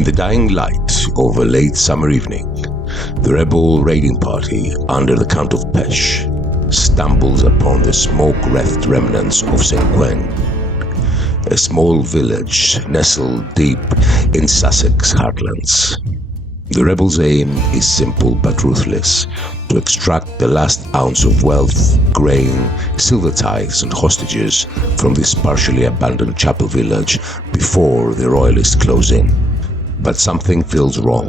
In the dying light of a late summer evening, the rebel raiding party under the Count of Perche stumbles upon the smoke-wreathed remnants of Saint-Ouen, a small village nestled deep in Sussex heartlands. The rebels' aim is simple but ruthless: to extract the last ounce of wealth, grain, silver tithes and hostages from this partially abandoned chapel village before the royalists close in. But something feels wrong.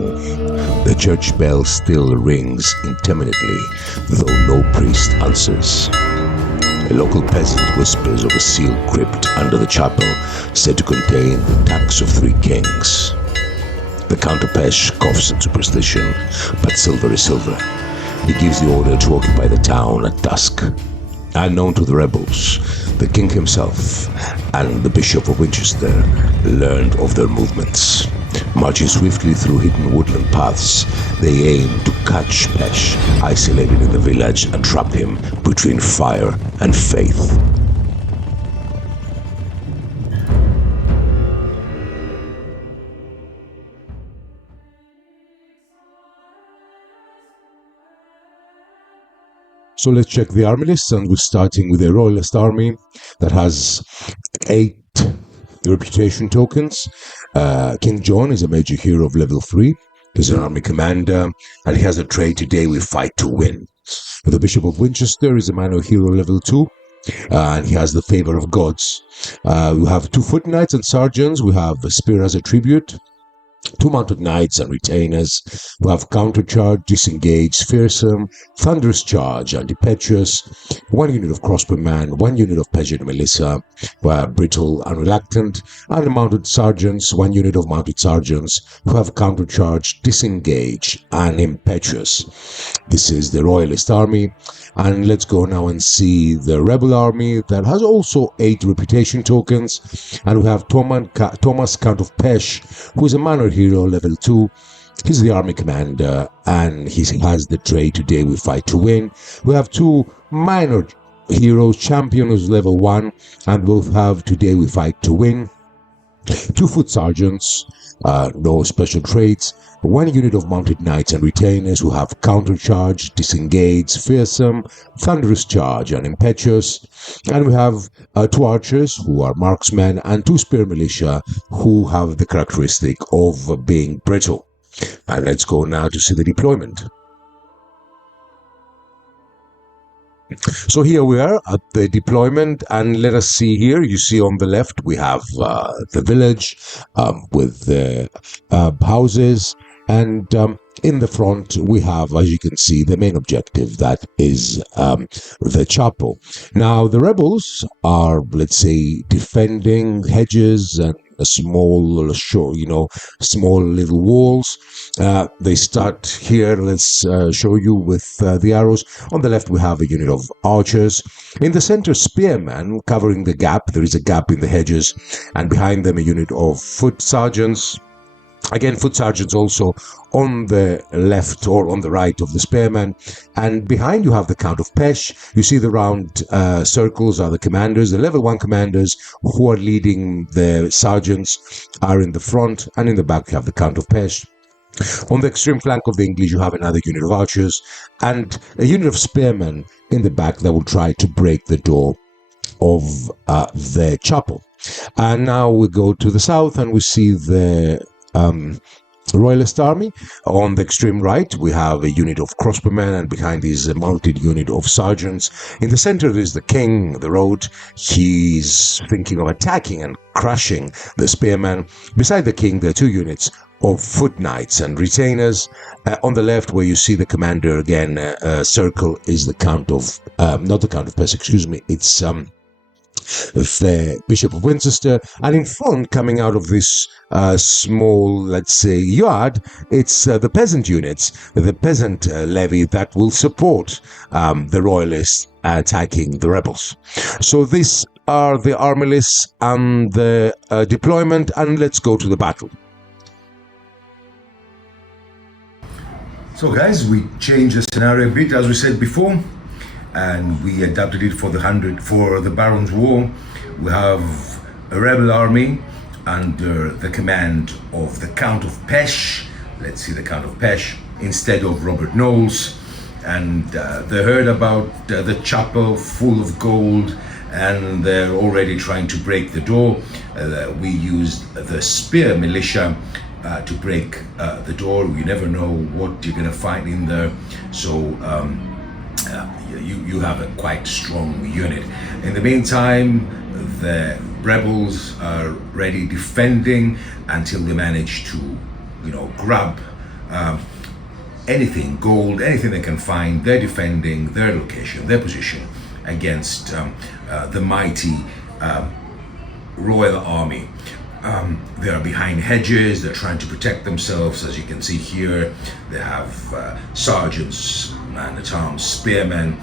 The church bell still rings intermittently, though no priest answers. A local peasant whispers of a sealed crypt under the chapel, said to contain the tax of 3 kings. The Count of Perche scoffs at superstition, but silver is silver. He gives the order to occupy the town at dusk. Unknown to the rebels, the king himself and the Bishop of Winchester learned of their movements. Marching swiftly through hidden woodland paths, they aim to catch Perche, isolated in the village, and trap him between fire and faith. So let's check the army list, and we're starting with a royalist army that has 8 reputation tokens. King John is a major hero of level 3. He's an army commander, and he has a trait: today we fight to win. The Bishop of Winchester is a minor hero level 2, and he has the favor of gods. We have 2 foot knights and sergeants. We have a spear as a tribute. 2 mounted knights and retainers. We have countercharge, disengage, fearsome, thunderous charge, and impetuous. 1 unit of crossbowmen, 1 unit of peasant militia. We have brittle and reluctant, and mounted sergeants, 1 unit of mounted sergeants who have countercharge, disengage, and impetuous. This is the royalist army, and let's go now and see the rebel army that has also 8 reputation tokens. And we have Thomas Count of Perche, who is a minor hero level 2. He's the army commander, and he has the trait: today we fight to win. We have 2 minor heroes, champions level 1, and both have today we fight to win. 2 foot sergeants, no special traits. 1 unit of mounted knights and retainers who have countercharge, disengage, fearsome, thunderous charge, and impetuous. And we have 2 archers who are marksmen, and 2 spear militia who have the characteristic of being brittle. And let's go now to see the deployment. So here we are at the deployment, and let us see here. You see on the left we have the village with the houses, and in the front we have, as you can see, the main objective, that is the chapel. Now the rebels are, let's say, defending hedges and a small little walls. They start here. Let's show you with the arrows. On the left we have a unit of archers. In the center, spearmen covering the gap. There is a gap in the hedges, and behind them a unit of foot sergeants. Again, foot sergeants also on the left or on the right of the spearmen. And behind you have the Count of Perche. You see the round circles are the commanders. The level 1 commanders who are leading the sergeants are in the front, and in the back you have the Count of Perche. On the extreme flank of the English you have another unit of archers and a unit of spearmen in the back that will try to break the door of the chapel. And now we go to the south, and we see the royalist army. On the extreme right we have a unit of crossbowmen, and behind is a mounted unit of sergeants. In the center there is the king, the road. He's thinking of attacking and crushing the spearmen. Beside the king there are 2 units of foot knights and retainers. On the left, where you see the commander again, circle, is the Count of not the Count of Perche, excuse me, it's the Bishop of Winchester. And in front, coming out of this small, let's say, yard, it's the peasant units, the peasant levy that will support the royalists attacking the rebels. So these are the army lists and the deployment, and let's go to the battle. So guys, we changed the scenario a bit, as we said before, and we adapted it for the Baron's War. We have a rebel army under the command of the Count of Perche. Let's see the Count of Perche instead of Robert Knowles. And they heard about the chapel full of gold, and they're already trying to break the door. We used the spear militia to break the door. You never know what you're going to find in there. So you have a quite strong unit. In the meantime, the rebels are ready defending until they manage to, grab anything, gold, anything they can find. They're defending their location, their position against the mighty royal army. They are behind hedges. They're trying to protect themselves. As you can see here, they have sergeants, man-at-arms, spearmen.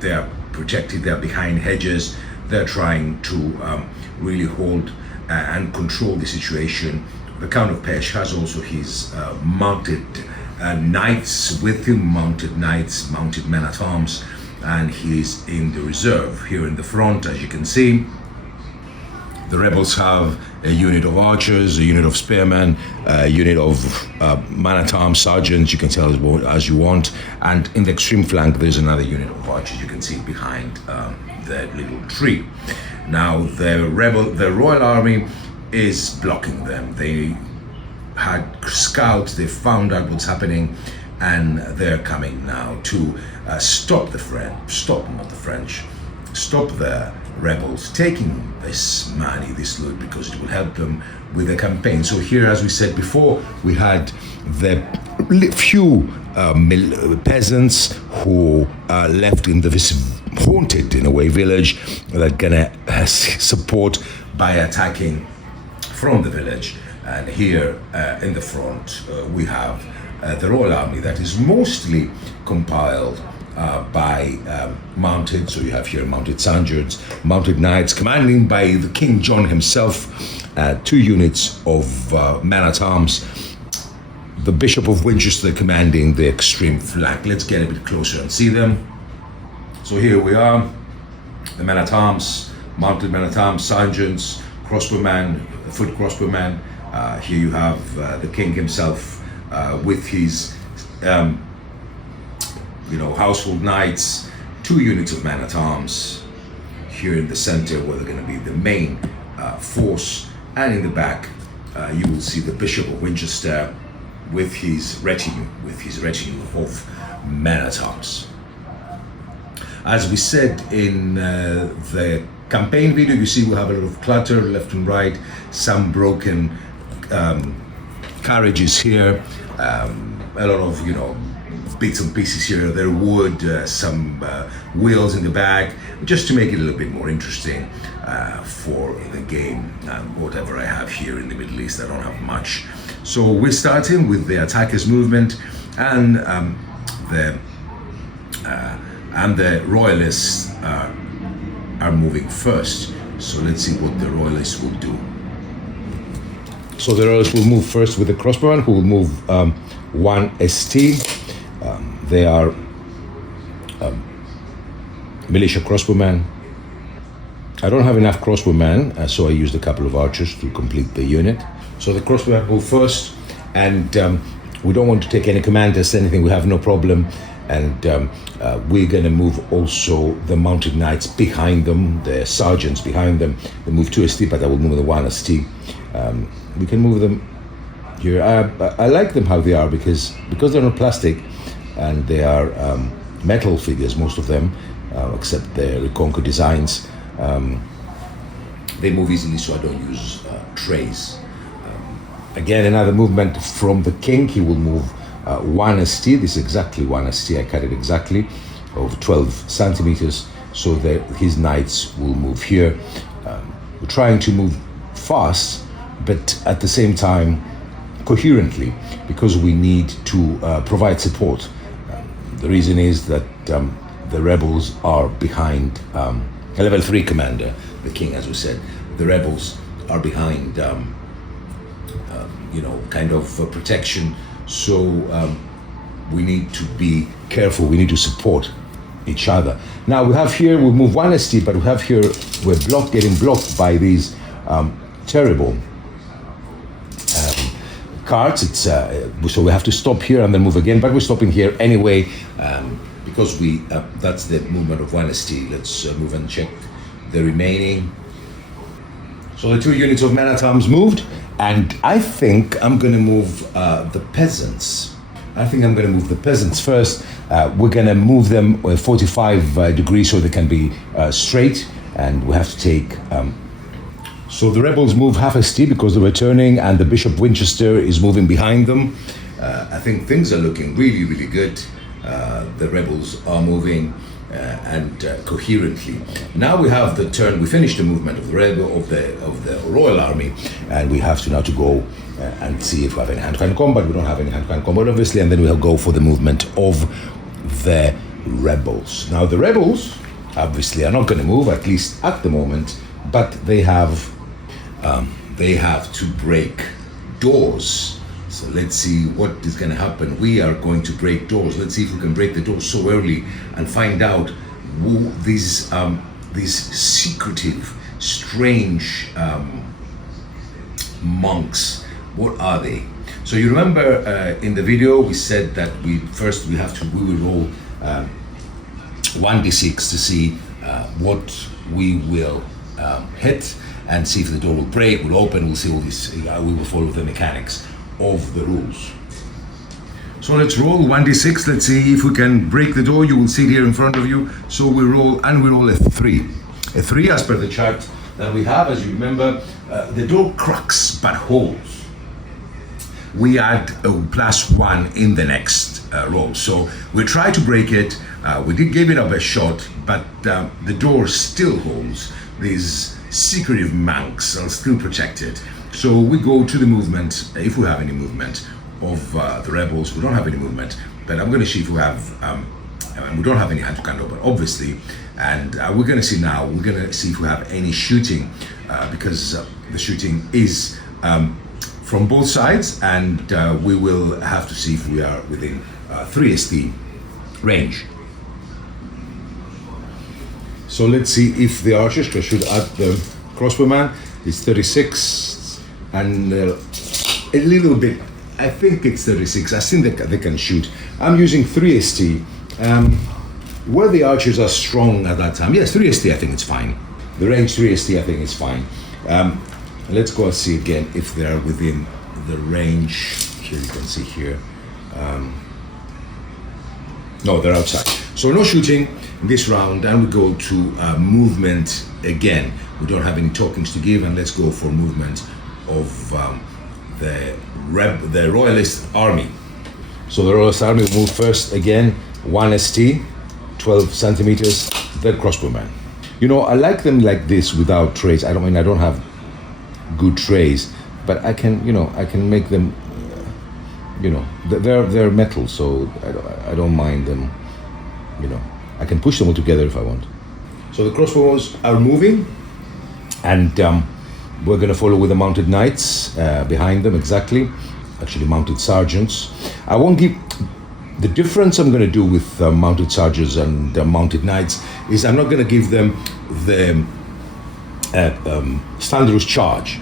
They are protected. They are behind hedges. They're trying to really hold and control the situation. The Count of Perche has also his mounted knights with him, mounted knights, mounted men-at-arms, and he's in the reserve here in the front. As you can see, the rebels have a unit of archers, a unit of spearmen, a unit of man-at-arms sergeants, you can tell as you want, and in the extreme flank there's another unit of archers, you can see behind that little tree. Now the royal army is blocking them. They had scouts, they found out what's happening, and they're coming now to stop the rebels taking this money, this loot, because it will help them with the campaign. So here, as we said before, we had the few peasants who left in this haunted, in a way, village that are gonna support by attacking from the village. And here in the front, we have the royal army that is mostly compiled by mounted, so you have here mounted sergeants, mounted knights, commanding by the King John himself, 2 units of men-at-arms, the Bishop of Winchester commanding the extreme flank. Let's get a bit closer and see them. So here we are, the men-at-arms, mounted men-at-arms, sergeants, crossbowmen, foot crossbowmen. Here you have the king himself with his household knights, 2 units of men-at-arms here in the center, where they're going to be the main force, and in the back you will see the Bishop of Winchester with his retinue of men-at-arms. As we said in the campaign video, you see we have a lot of clutter left and right, some broken carriages here, a lot of bits and pieces here. There are wood, some wheels in the back, just to make it a little bit more interesting for the game. Whatever I have here in the Middle East, I don't have much. So we're starting with the attackers movement, and the royalists are moving first. So let's see what the royalists will do. So the royalists will move first with the crossbowmen, who will move 1 ST. They are militia crossbowmen. I don't have enough crossbowmen, so I used a couple of archers to complete the unit. So the crossbowmen move first, and we don't want to take any commanders, anything. We have no problem. And we're going to move also the mounted knights behind them, the sergeants behind them. They move 2 ST, but I will move the 1 ST. We can move them here. I like them how they are because they're not plastic, and they are metal figures, most of them, except the Reconquer designs. They move easily, so I don't use trays. Again, another movement from the king. He will move 1 ST. This is exactly 1 ST. I cut it exactly, of 12 centimeters, so that his knights will move here. We're trying to move fast, but at the same time coherently, because we need to provide support. The reason is that the rebels are behind a level 3 commander, the king, as we said. The rebels are behind kind of protection, so we need to be careful. We need to support each other. Now we have here, we'll move 1 ST, but we have here, we're getting blocked by these terrible cards. It's so we have to stop here and then move again, but we're stopping here anyway because we that's the movement of 1 ST. Let's move and check the remaining. So the 2 units of men-at-arms moved, and I think I'm going to move the peasants. I think I'm going to move the peasants first. We're going to move them 45 degrees so they can be straight, and we have to take. So the rebels move half ST because they're returning, and the Bishop of Winchester is moving behind them. I think things are looking really, really good. The rebels are moving and coherently. Now we have the turn. We finished the movement of the rebel of the Royal Army, and we have to now to go and see if we have any hand-to-hand combat. We don't have any hand-to-hand combat, obviously, and then we'll go for the movement of the rebels. Now the rebels obviously are not going to move, at least at the moment, but they have to break doors. So let's see what is going to happen. We are going to break doors. Let's see if we can break the doors so early and find out who these secretive, strange monks. What are they? So you remember in the video we said that we will roll 1d6 to see what we will hit and see if the door will break, will open. We'll see all this. We will follow the mechanics of the rules. So let's roll 1d6. Let's see if we can break the door. You will see it here in front of you. So we roll a 3. A 3 as per the chart that we have. As you remember, the door cracks but holds. We add a +1 in the next roll. So we try to break it. We gave it up a shot, but the door still holds. These secretive monks are still protected. So we go to the movement, if we have any movement, of the rebels. We don't have any movement, but I'm going to see if we have, we don't have any hand-to-hand combat, obviously, and we're going to see now, we're going to see if we have any shooting, because the shooting is from both sides, and we will have to see if we are within 3 ST range. So let's see if the archers, I should add the crossbowman, is 36 and a little bit, I think it's 36. I think they can shoot. I'm using 3 ST. Where the archers are strong at that time, yes, 3 ST, I think it's fine. The range 3 ST, I think it's fine. Let's go and see again if they're within the range. Here you can see here. No, they're outside. So no shooting this round, and we go to movement again. We don't have any tokens to give, and let's go for movement of the Royalist Army. So the Royalist Army will move first again, 1 ST, 12 centimeters, the crossbowman. You know, I like them like this without trays. I don't have good trays, but I can make them, they're metal, so I don't mind them, I can push them all together if I want. So the crossbows are moving, and we're going to follow with the mounted knights behind them, actually mounted sergeants. I won't give, the difference I'm going to do with mounted sergeants and mounted knights is I'm not going to give them the thunderous charge.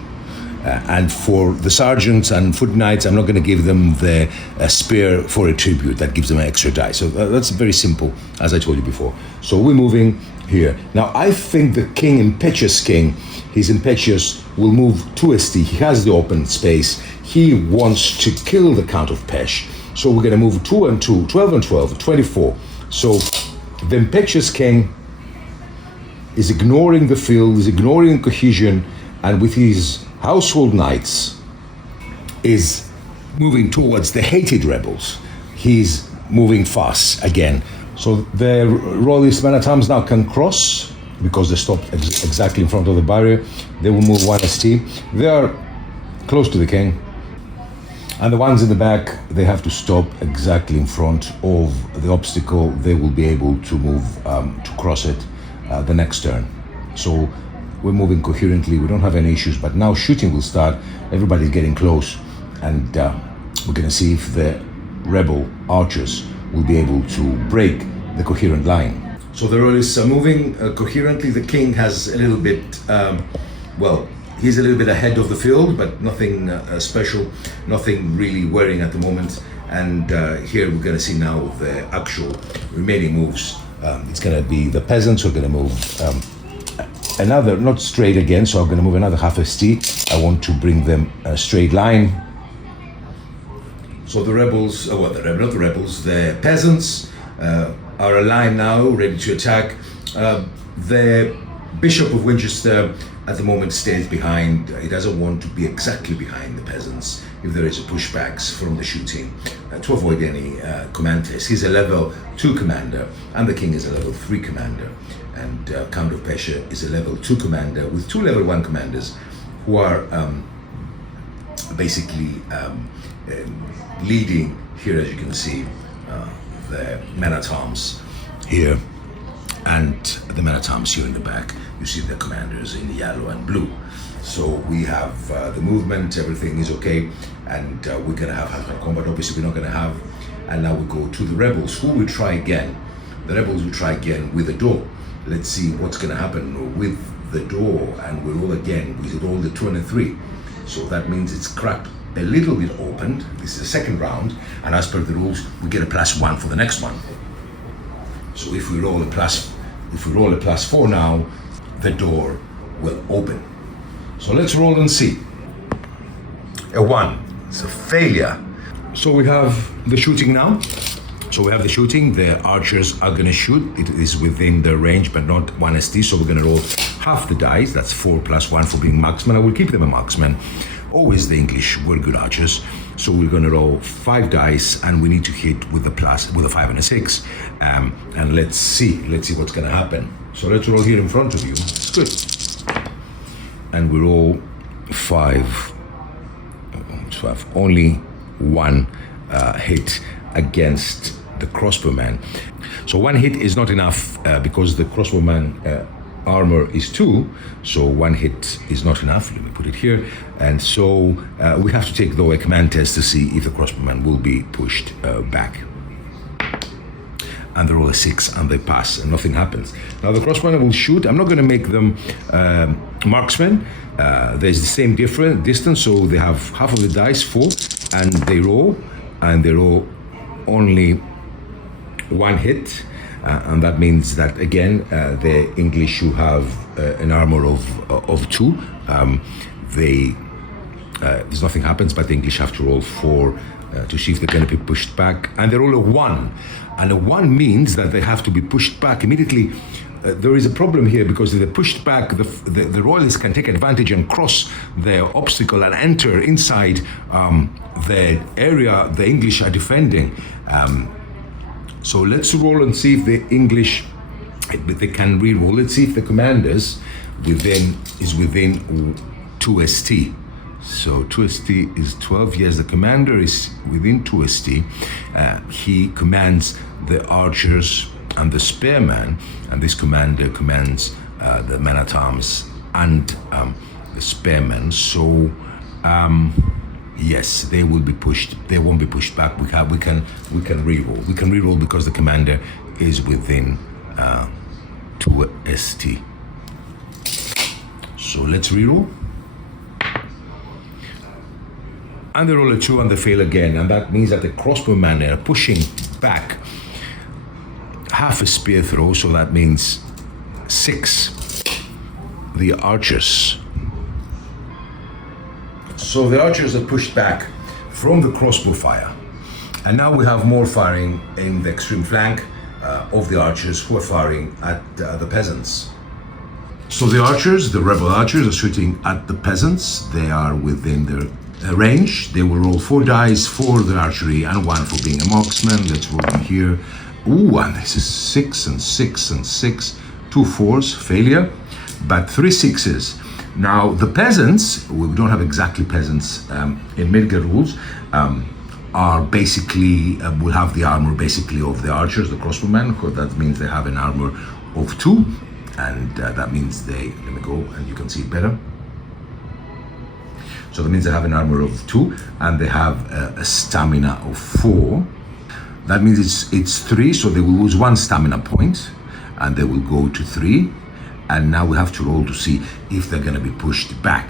And for the sergeants and foot knights, I'm not going to give them the spear for a tribute. That gives them an extra die. So that's very simple, as I told you before. So we're moving here. Now, I think the king, impetuous king, he's impetuous, will move 2 ST. He has the open space. He wants to kill the Count of Perche. So we're going to move 2 and 2, 12 and 12, 24. So the impetuous king is ignoring the field, is ignoring cohesion, and with his household knights is moving towards the hated rebels. He's moving fast again. So the Royalist men-at-arms now can cross because they stopped exactly in front of the barrier. They will move 1 ST. They are close to the king. And the ones in the back, they have to stop exactly in front of the obstacle. They will be able to move, to cross it the next turn. So we're moving coherently, we don't have any issues, but now shooting will start. Everybody's getting close, and we're going to see if the rebel archers will be able to break the coherent line. So the royalists are moving coherently. The king has a little bit, He's a little bit ahead of the field, but nothing special, nothing really worrying at the moment. And here we're going to see now the actual remaining moves. It's going to be the peasants who are going to move another, not straight again, so I'm going to move another half ST. I want to bring them a straight line. So the rebels, not the rebels, the peasants are aligned now, ready to attack. The Bishop of Winchester at the moment stays behind. He doesn't want to be exactly behind the peasants if there is a pushbacks from the shooting to avoid any command tests. He's a level 2 commander and the king is a level 3 commander. And Count of Perche is a level 2 commander with 2 level 1 commanders who are basically leading here, as you can see, the men-at-arms here and the men-at-arms here in the back. You see the commanders in yellow and blue. So we have the movement, everything is okay, and we're gonna have hand-to-hand combat. Obviously we're not gonna have, and now we go to the rebels, who will try again. The rebels will try again with the door. Let's see what's gonna happen with the door, and we roll again. We roll the 2 and a 3. So that means it's cracked a little bit opened. This is the second round, and as per the rules, we get a +1 for the next one. So if we roll a +4 now, the door will open. So let's roll and see. A 1, it's a failure. So we have the shooting now. So we have the shooting, the archers are gonna shoot. It is within the range, but not 1 ST, so we're gonna roll half the dice. That's 4 + 1 for being marksman. I will keep them a marksman. Always the English were good archers. So we're gonna roll 5 dice and we need to hit with a 5 and a 6. And let's see what's gonna happen. So let's roll here in front of you. It's good. And we roll 5. Only 1 hit against the crossbowman. So 1 hit is not enough because the crossbowman armor is 2, so 1 hit is not enough. Let me put it here. And so we have to take, though, a command test to see if the crossbowman will be pushed back. And they roll a 6 and they pass and nothing happens. Now the crossbowman will shoot. I'm not going to make them marksmen. There's the same distance, so they have half of the dice, 4, and they roll only 1 hit. And that means that again the English who have an armor of 2, there's nothing happens, but the English have to roll 4 to see if they're going to be pushed back, and they roll a 1, and a 1 means that they have to be pushed back immediately. There is a problem here because if they're pushed back, the royalists can take advantage and cross their obstacle and enter inside the area the English are defending. So let's roll and see if the English, they can re-roll. Let's see if the commanders is within 2 ST. So 2 ST is 12. Yes, the commander is within 2 ST. He commands the archers and the spearman, and this commander commands the men-at-arms and the spearmen. So yes, they will be pushed. They won't be pushed back. We can re-roll. We can re-roll because the commander is within 2 ST. So let's re-roll. And they roll a 2 and they fail again, and that means that the crossbowmen are pushing back half a spear throw, so that means 6. The archers. So the archers are pushed back from the crossbow fire, and now we have more firing in the extreme flank of the archers who are firing at the peasants. So the archers, the rebel archers, are shooting at the peasants. They are within their range. They will roll 4 dice for the archery and 1 for being a marksman. Let's roll them here. Ooh, and this is 6 and 6 and 6. 2 4s, failure, but 3 6s. Now the peasants, we don't have exactly peasants in MIDGARD rules, are basically, will have the armor basically of the archers, the crossbowmen. That means they have an armor of 2, and that means they, let me go and you can see it better. So that means they have an armor of 2 and they have a stamina of 4. That means it's 3, so they will lose 1 stamina point and they will go to 3. And now we have to roll to see if they're going to be pushed back.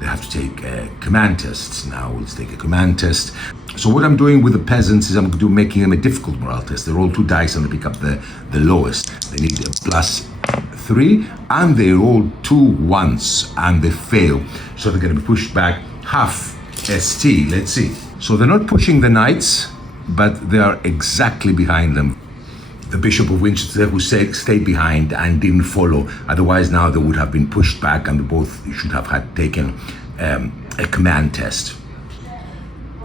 they have to take command tests. Now let's take a command test. So what I'm doing with the peasants is I'm making them a difficult morale test. They roll 2 dice and they pick up the lowest. They need a +3, and they roll 2 once and they fail. So they're going to be pushed back half ST. Let's see. So they're not pushing the knights, but they are exactly behind them. The Bishop of Winchester, who stayed behind and didn't follow. Otherwise, now they would have been pushed back, and they both should have had taken a command test.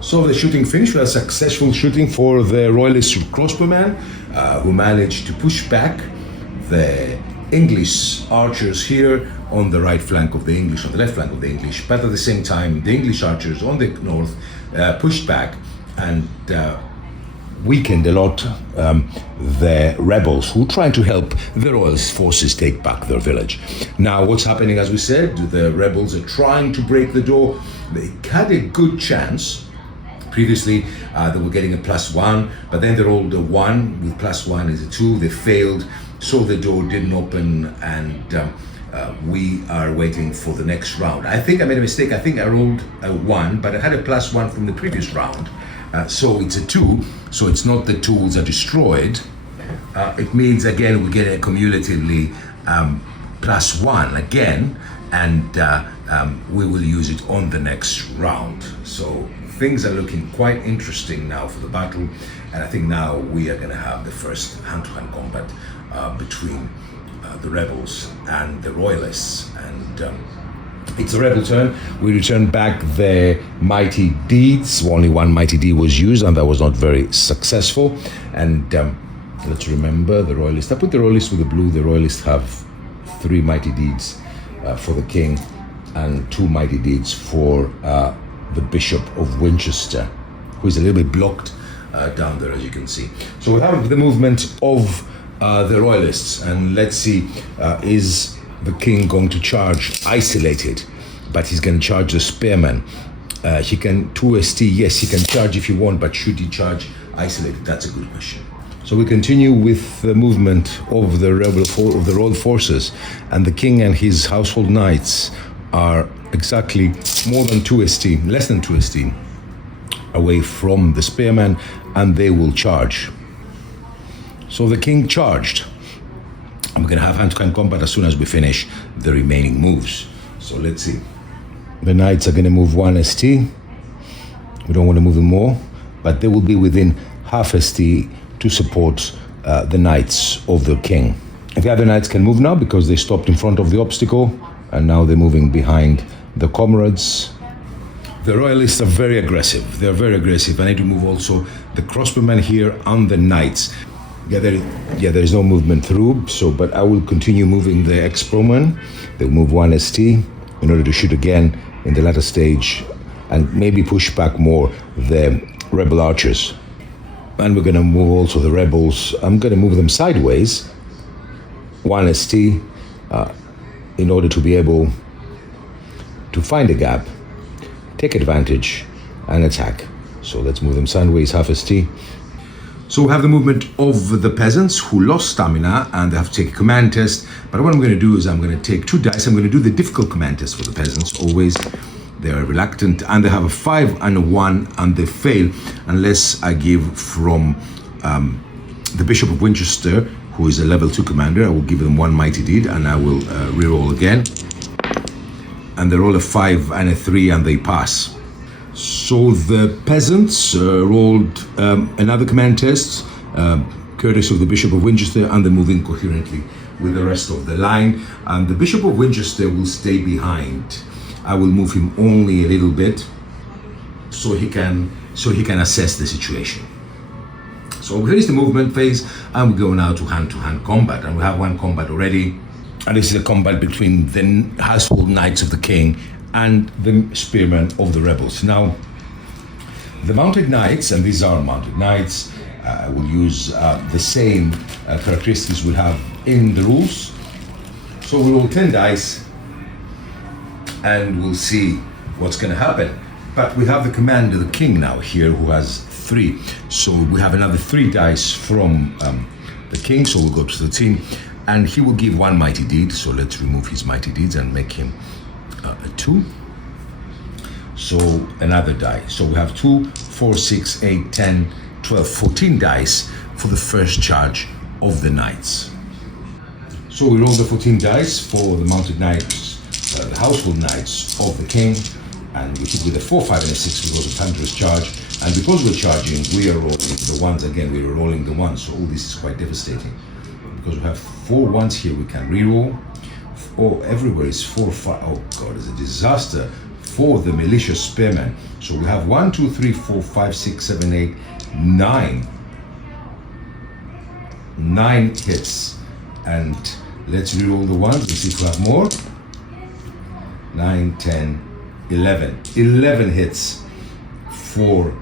So the shooting finished with a successful shooting for the royalist crossbowman, who managed to push back the English archers here on the right flank of the English, on the left flank of the English. But at the same time, the English archers on the north pushed back and weakened a lot the rebels who trying to help the royalist forces take back their village. Now what's happening, as we said, the rebels are trying to break the door. They had a good chance. Previously they were getting a +1, but then they rolled a 1 with +1 is a 2. They failed, so the door didn't open, and we are waiting for the next round. I think I made a mistake. I think I rolled a 1, but I had a +1 from the previous round. So it's a 2, so it's not the tools are destroyed. It means, again, we get a cumulatively +1 again, and we will use it on the next round. So things are looking quite interesting now for the battle, and I think now we are going to have the first hand-to-hand combat between the rebels and the royalists. And it's a rebel turn. We return back the mighty deeds. Only 1 mighty deed was used, and that was not very successful. And let's remember the royalists. I put the royalists with the blue. The royalists have 3 mighty deeds for the king and 2 mighty deeds for the Bishop of Winchester, who is a little bit blocked down there, as you can see. So we have the movement of the royalists, and let's see, is the king going to charge isolated? But he's going to charge the spearman. He can 2 ST, yes, he can charge if you want, but should he charge isolated? That's a good question. So we continue with the movement of the royal forces, and the king and his household knights are exactly more than 2 ST, less than 2 ST away from the spearman, and they will charge. So the king charged. And we're going to have hand-to-hand combat as soon as we finish the remaining moves. So let's see. The knights are going to move 1 ST. We don't want to move them more, but they will be within half ST to support the knights of the king. The other knights can move now because they stopped in front of the obstacle, and now they're moving behind the comrades. The royalists are very aggressive. They're very aggressive. I need to move also the crossbowmen here and the knights. There is no movement through, but I will continue moving the ex-bowmen. They'll move 1 ST in order to shoot again in the latter stage and maybe push back more the rebel archers. And we're going to move also the rebels. I'm going to move them sideways, 1 ST, in order to be able to find a gap, take advantage, and attack. So let's move them sideways, half ST. So we have the movement of the peasants who lost stamina and they have to take a command test. But what I'm going to do is I'm going to take 2 dice. I'm going to do the difficult command test for the peasants. Always they are reluctant, and they have a 5 and a 1, and they fail unless I give from the Bishop of Winchester, who is a level 2 commander. I will give them 1 mighty deed, and I will reroll again. And they roll a 5 and a 3, and they pass. So the peasants rolled another command test, courtesy of the Bishop of Winchester, and they're moving coherently with the rest of the line. And the Bishop of Winchester will stay behind. I will move him only a little bit so he can assess the situation. So here is the movement phase, and we go now to hand-to-hand combat. And we have 1 combat already. And this is a combat between the household knights of the king and the spearmen of the rebels. Now, the mounted knights, and these are mounted knights, will use the same characteristics we'll have in the rules. So we roll 10 dice, and we'll see what's going to happen. But we have the commander, the king now here, who has 3. So we have another 3 dice from the king, so we'll go to 13. And he will give 1 mighty deed, so let's remove his mighty deeds and make him a 2. So another die. So we have 2, 4, 6, 8, 10, 12, 14 dice for the first charge of the knights. So we roll the 14 dice for the mounted knights, the household knights of the king, and we hit with a 4, 5, and a 6. We go to thunderous charge, and because we're charging, we are rolling the ones again. We're rolling the ones, so all this is quite devastating. Because we have 4 ones here, we can reroll. Oh, everywhere is 4, 5. Oh God, it's a disaster for the militia spearmen. So we have 1, 2, 3, 4, 5, 6, 7, 8, 9. 9 hits, and let's reroll the ones and see if we have more. 9, 10, 11. 11 hits for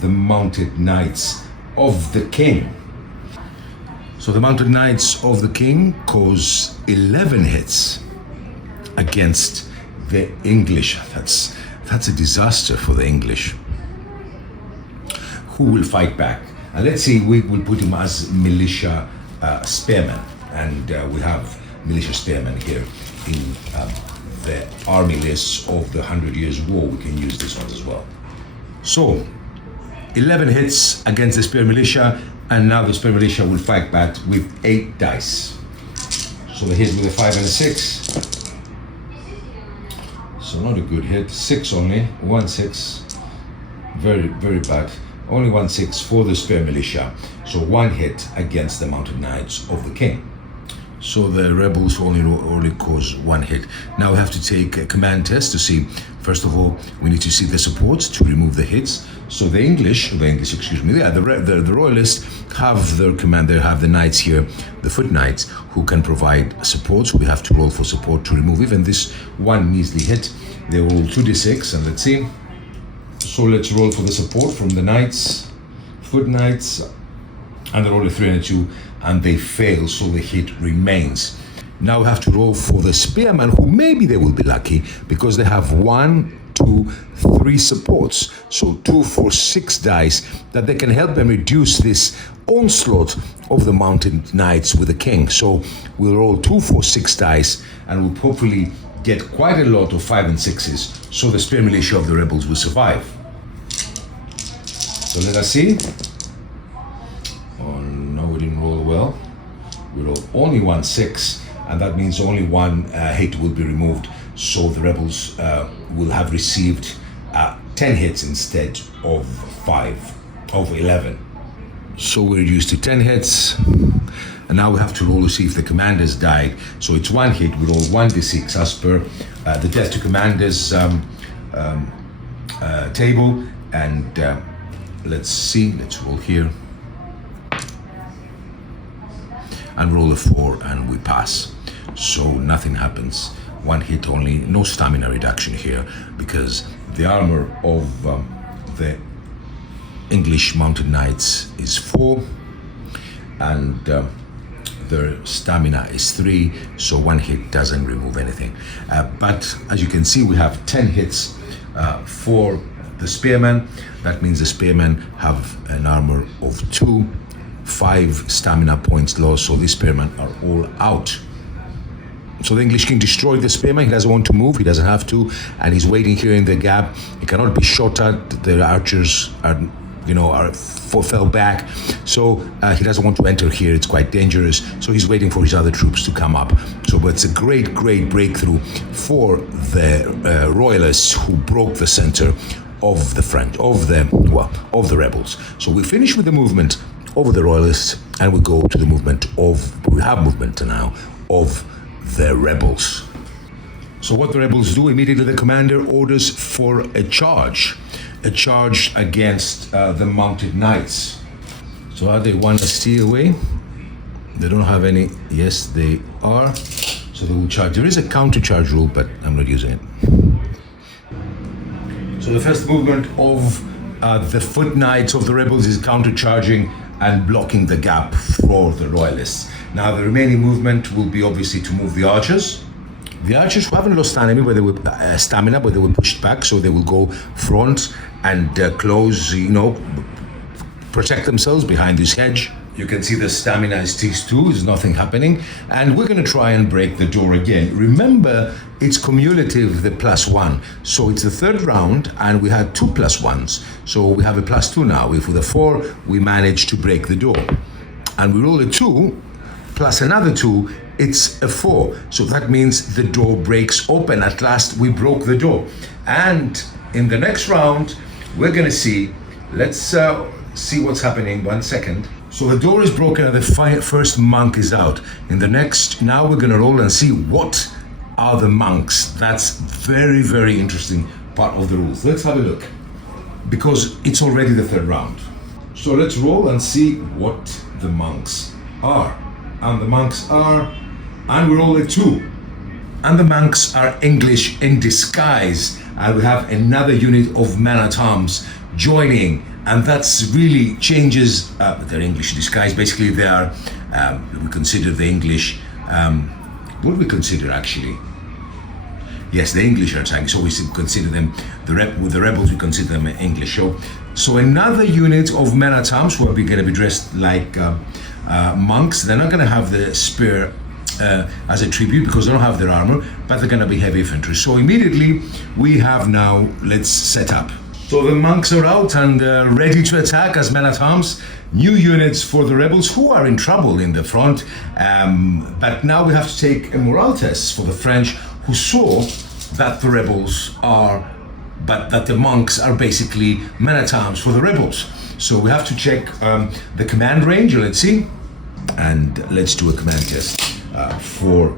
the mounted knights of the king. So the mounted knights of the king cause 11 hits against the English. That's a disaster for the English. Who will fight back? And let's see, we will put him as militia spearmen, and we have militia spearmen here in the army lists of the 100 Years' War. We can use this one as well. So 11 hits against the spear militia, and now the spear militia will fight back with 8 dice. So they hit with a 5 and a 6. So not a good hit. 6 only, 1 6. Very, very bad. Only 1 6 for the spear militia. So 1 hit against the mounted knights of the king. So the rebels only cause 1 hit. Now we have to take a command test to see. First of all, we need to see the supports to remove the hits. So the royalists have their command. They have the knights here, the foot knights, who can provide support. So we have to roll for support to remove even this 1 measly hit. They roll 2d6, and let's see. So let's roll for the support from the knights, foot knights, and they roll a 3 and a 2, and they fail, so the hit remains. Now we have to roll for the spearmen, who maybe they will be lucky because they have 1, 2, 3 supports. So 2, 4, 6 dice that they can help them reduce this onslaught of the mounted knights with the king. So we'll roll 2, 4, 6 dice, and we'll hopefully get quite a lot of 5 and 6s, so the spear militia of the rebels will survive. So let us see. Oh no, we didn't roll well. We rolled only 1 6, and that means only 1 hit will be removed. So the rebels will have received 10 hits instead of 11. So we're reduced to 10 hits. And now we have to roll to see if the commanders died. So it's 1 hit. We roll 1d6 as per the death to commanders table. And let's see. Let's roll here. And roll a 4, and we pass. So nothing happens. 1 hit only. No stamina reduction here because the armor of the English mounted knights is 4, and their stamina is 3, so 1 hit doesn't remove anything. But as you can see, we have 10 hits for the spearmen. That means the spearmen have an armor of 2, 5 stamina points lost, so these spearmen are all out. So the English king destroyed the spearman. He doesn't want to move, he doesn't have to, and he's waiting here in the gap. He cannot be shot at. The archers fell back, so he doesn't want to enter here. It's quite dangerous, so he's waiting for his other troops to come up. So it's a great breakthrough for the royalists, who broke the center of the rebels. So we finish with the movement of the royalists, and we go to the movement now of the rebels. So what the rebels do, immediately the commander orders for a charge against the mounted knights. So are they want to steal away? They don't have any. Yes, they are. So they will charge. There is a counter charge rule, but I'm not using it. So the first movement of the foot knights of the rebels is counter charging and blocking the gap for the royalists. Now the remaining movement will be obviously to move the archers. The archers who haven't lost stamina, but they were pushed back, so they will go front and close, protect themselves behind this hedge You can see the stamina is T2, there's nothing happening. And we're going to try and break the door again. Remember, it's cumulative, the +1. So it's the third round, and we had 2 +1s. So we have a +2 now. If with a 4, we manage to break the door. And we roll a 2, plus another 2, it's a 4. So that means the door breaks open. At last, we broke the door. And in the next round, we're going to see, let's see what's happening. 1 second. So the door is broken and the first monk is out. In the next, now we're going to roll and see what are the monks. That's very, very interesting part of the rules. Let's have a look, because it's already the third round. So let's roll and see what the monks are. And the monks are, and we roll a 2. And the monks are English in disguise. And we have another unit of men-at-arms joining. And that's really changes their English disguise. Basically, they are, we consider the English, what do we consider actually? Yes, the English are Chinese, so we consider them, with the rebels, we consider them English. So another unit of men-at-arms who are going to be dressed like monks. They're not going to have the spear as a tribute because they don't have their armor, but they're going to be heavy infantry. So immediately we have now, let's set up. So the monks are out and ready to attack as men-at-arms. New units for the rebels who are in trouble in the front. But now we have to take a morale test for the French who saw that the rebels are, but that the monks are basically men-at-arms for the rebels. So we have to check the command range, let's see. And let's do a command test for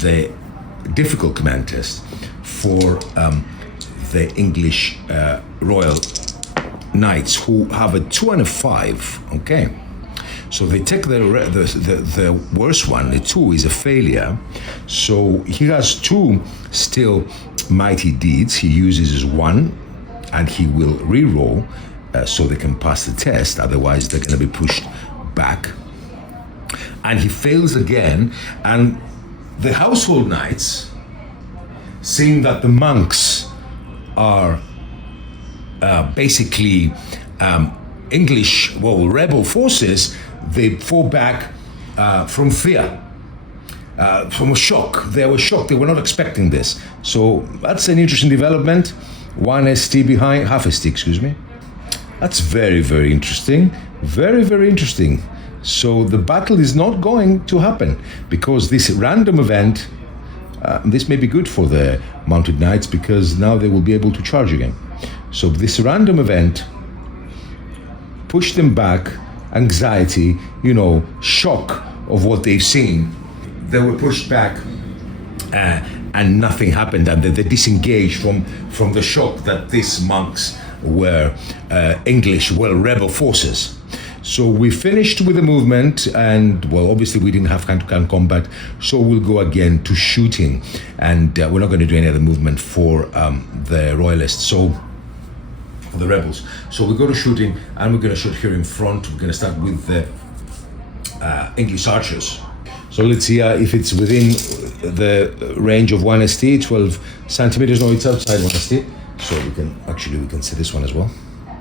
the difficult command test for the English Royal Knights who have a 2 and a 5, okay? So they take the worst one, the 2 is a failure. So he has 2 still mighty deeds. He uses his 1 and he will re-roll so they can pass the test, otherwise they're gonna be pushed back. And he fails again, and the household knights, seeing that the monks are basically English, rebel forces, they fall back from fear, from a shock. They were shocked, they were not expecting this. So that's an interesting development. 1 ST behind, half ST, excuse me. That's very, very interesting. Very, very interesting. So the battle is not going to happen because this random event, this may be good for the mounted knights because now they will be able to charge again. So this random event pushed them back, anxiety, shock of what they've seen. They were pushed back and nothing happened, and they disengaged from the shock that these monks were English, rebel forces. So we finished with the movement, and obviously we didn't have hand-to-hand combat, so we'll go again to shooting, and we're not going to do any other movement for the royalists, so for the rebels. So we go to shooting, and we're going to shoot here in front. We're going to start with the English archers. So let's see if it's within the range of 1 ST, 12 centimeters. No, it's outside 1 ST. So we can see this one as well.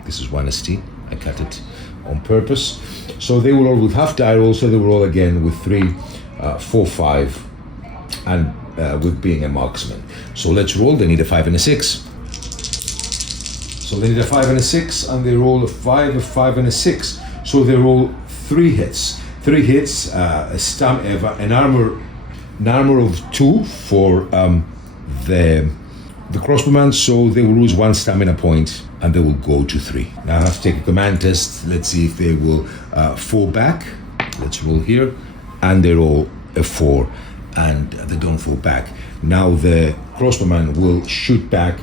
This is 1 ST. I cut it on purpose. So they will roll with half die roll, so they will roll again with 3, 4, 5, and with being a marksman. So let's roll. They need a 5 and a 6. So they need a 5 and a 6, and they roll a 5, a 5, and a 6. So they roll 3 hits. 3 hits, an armor of 2 for the crossbowman, so they will lose 1 stamina point and they will go to 3. Now I have to take a command test. Let's see if they will fall back. Let's roll here, and they roll a 4 and they don't fall back. Now the crossbowman will shoot back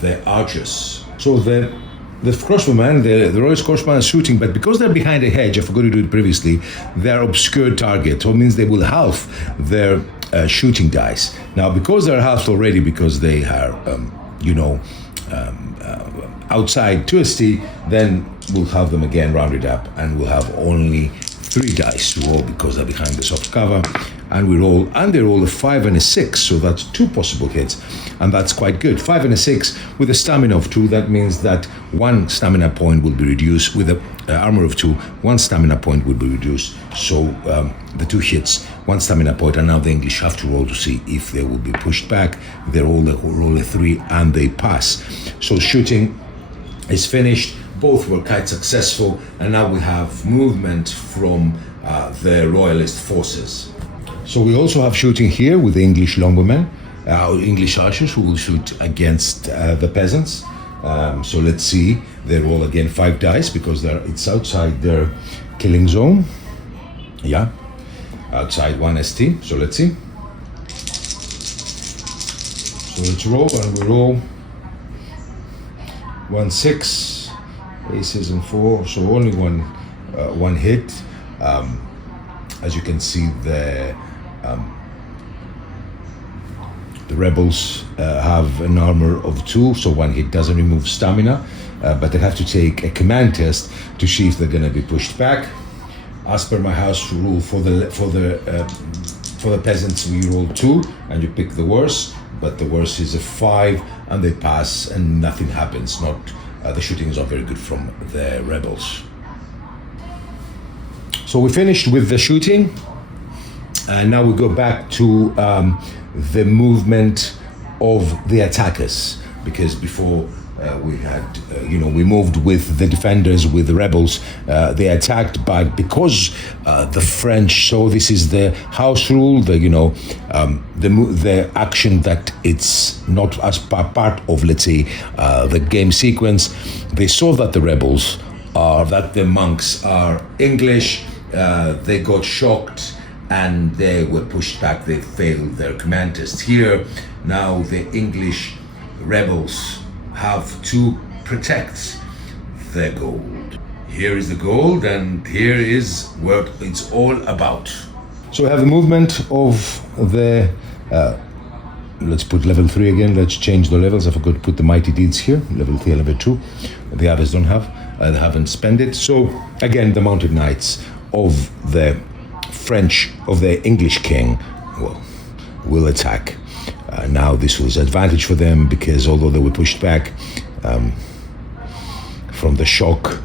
the archers. So the crossbowman, the royal crossbowman is shooting, but because they're behind a hedge, I forgot to do it previously, they're obscure target. So it means they will halve their shooting dice. Now, because they're halved already, because they are, outside 2 ST, then we'll have them again rounded up, and we'll have only 3 dice to roll because they're behind the soft cover. And they roll a 5 and a 6, so that's 2 possible hits, and that's quite good. 5 and a 6 with a stamina of 2, that means that 1 stamina point will be reduced with a armor of 2, 1 stamina point will be reduced. So the 2 hits, 1 stamina point, and now the English have to roll to see if they will be pushed back. They roll a 3 and they pass. So shooting is finished. Both were quite successful, and now we have movement from the royalist forces. So we also have shooting here with the English longbowmen, English archers who will shoot against the peasants. So let's see, they roll again 5 dice because it's outside their killing zone. Yeah, outside 1 ST. So let's see. So let's roll, and we roll 1 6, aces and 4. So only one hit. As you can see, the rebels have an armor of 2, so 1 hit doesn't remove stamina, but they have to take a command test to see if they're going to be pushed back. As per my house rule, for the peasants, we roll 2, and you pick the worst. But the worst is a 5, and they pass, and nothing happens. The shooting is not very good from the rebels. So we finished with the shooting, and now we go back to the movement of the attackers, because before we had, we moved with the defenders, with the rebels. They attacked, but because the French, so this is the house rule, the action that it's not as part of, let's say, the game sequence. They saw that the rebels that the monks are English. They got shocked and they were pushed back. They failed their command test here. Now the English rebels have to protect the gold. Here is the gold, and here is what it's all about. So we have the movement of the let's put level 3 again. Let's change the levels. I forgot to put the mighty deeds here, level 3 and level 2. The others don't have, they haven't spent it. So again, the mounted knights of the French, of the English king, will attack. Now this was advantage for them, because although they were pushed back from the shock,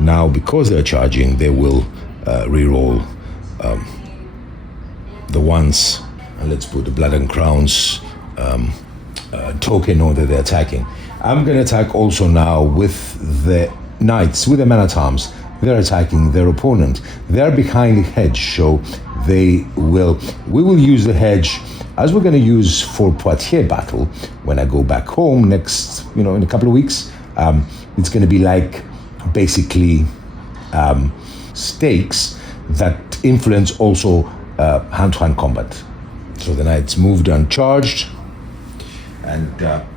now because they're charging, they will re-roll the ones. And let's put the blood and crowns token on that they're attacking. I'm going to attack also now with the knights, with the men-at-arms. They're attacking their opponent. They're behind the hedge, so we will use the hedge as we're going to use for Poitiers battle. When I go back home next, in a couple of weeks, it's going to be like basically stakes that influence also hand-to-hand combat. So the knights moved and charged, and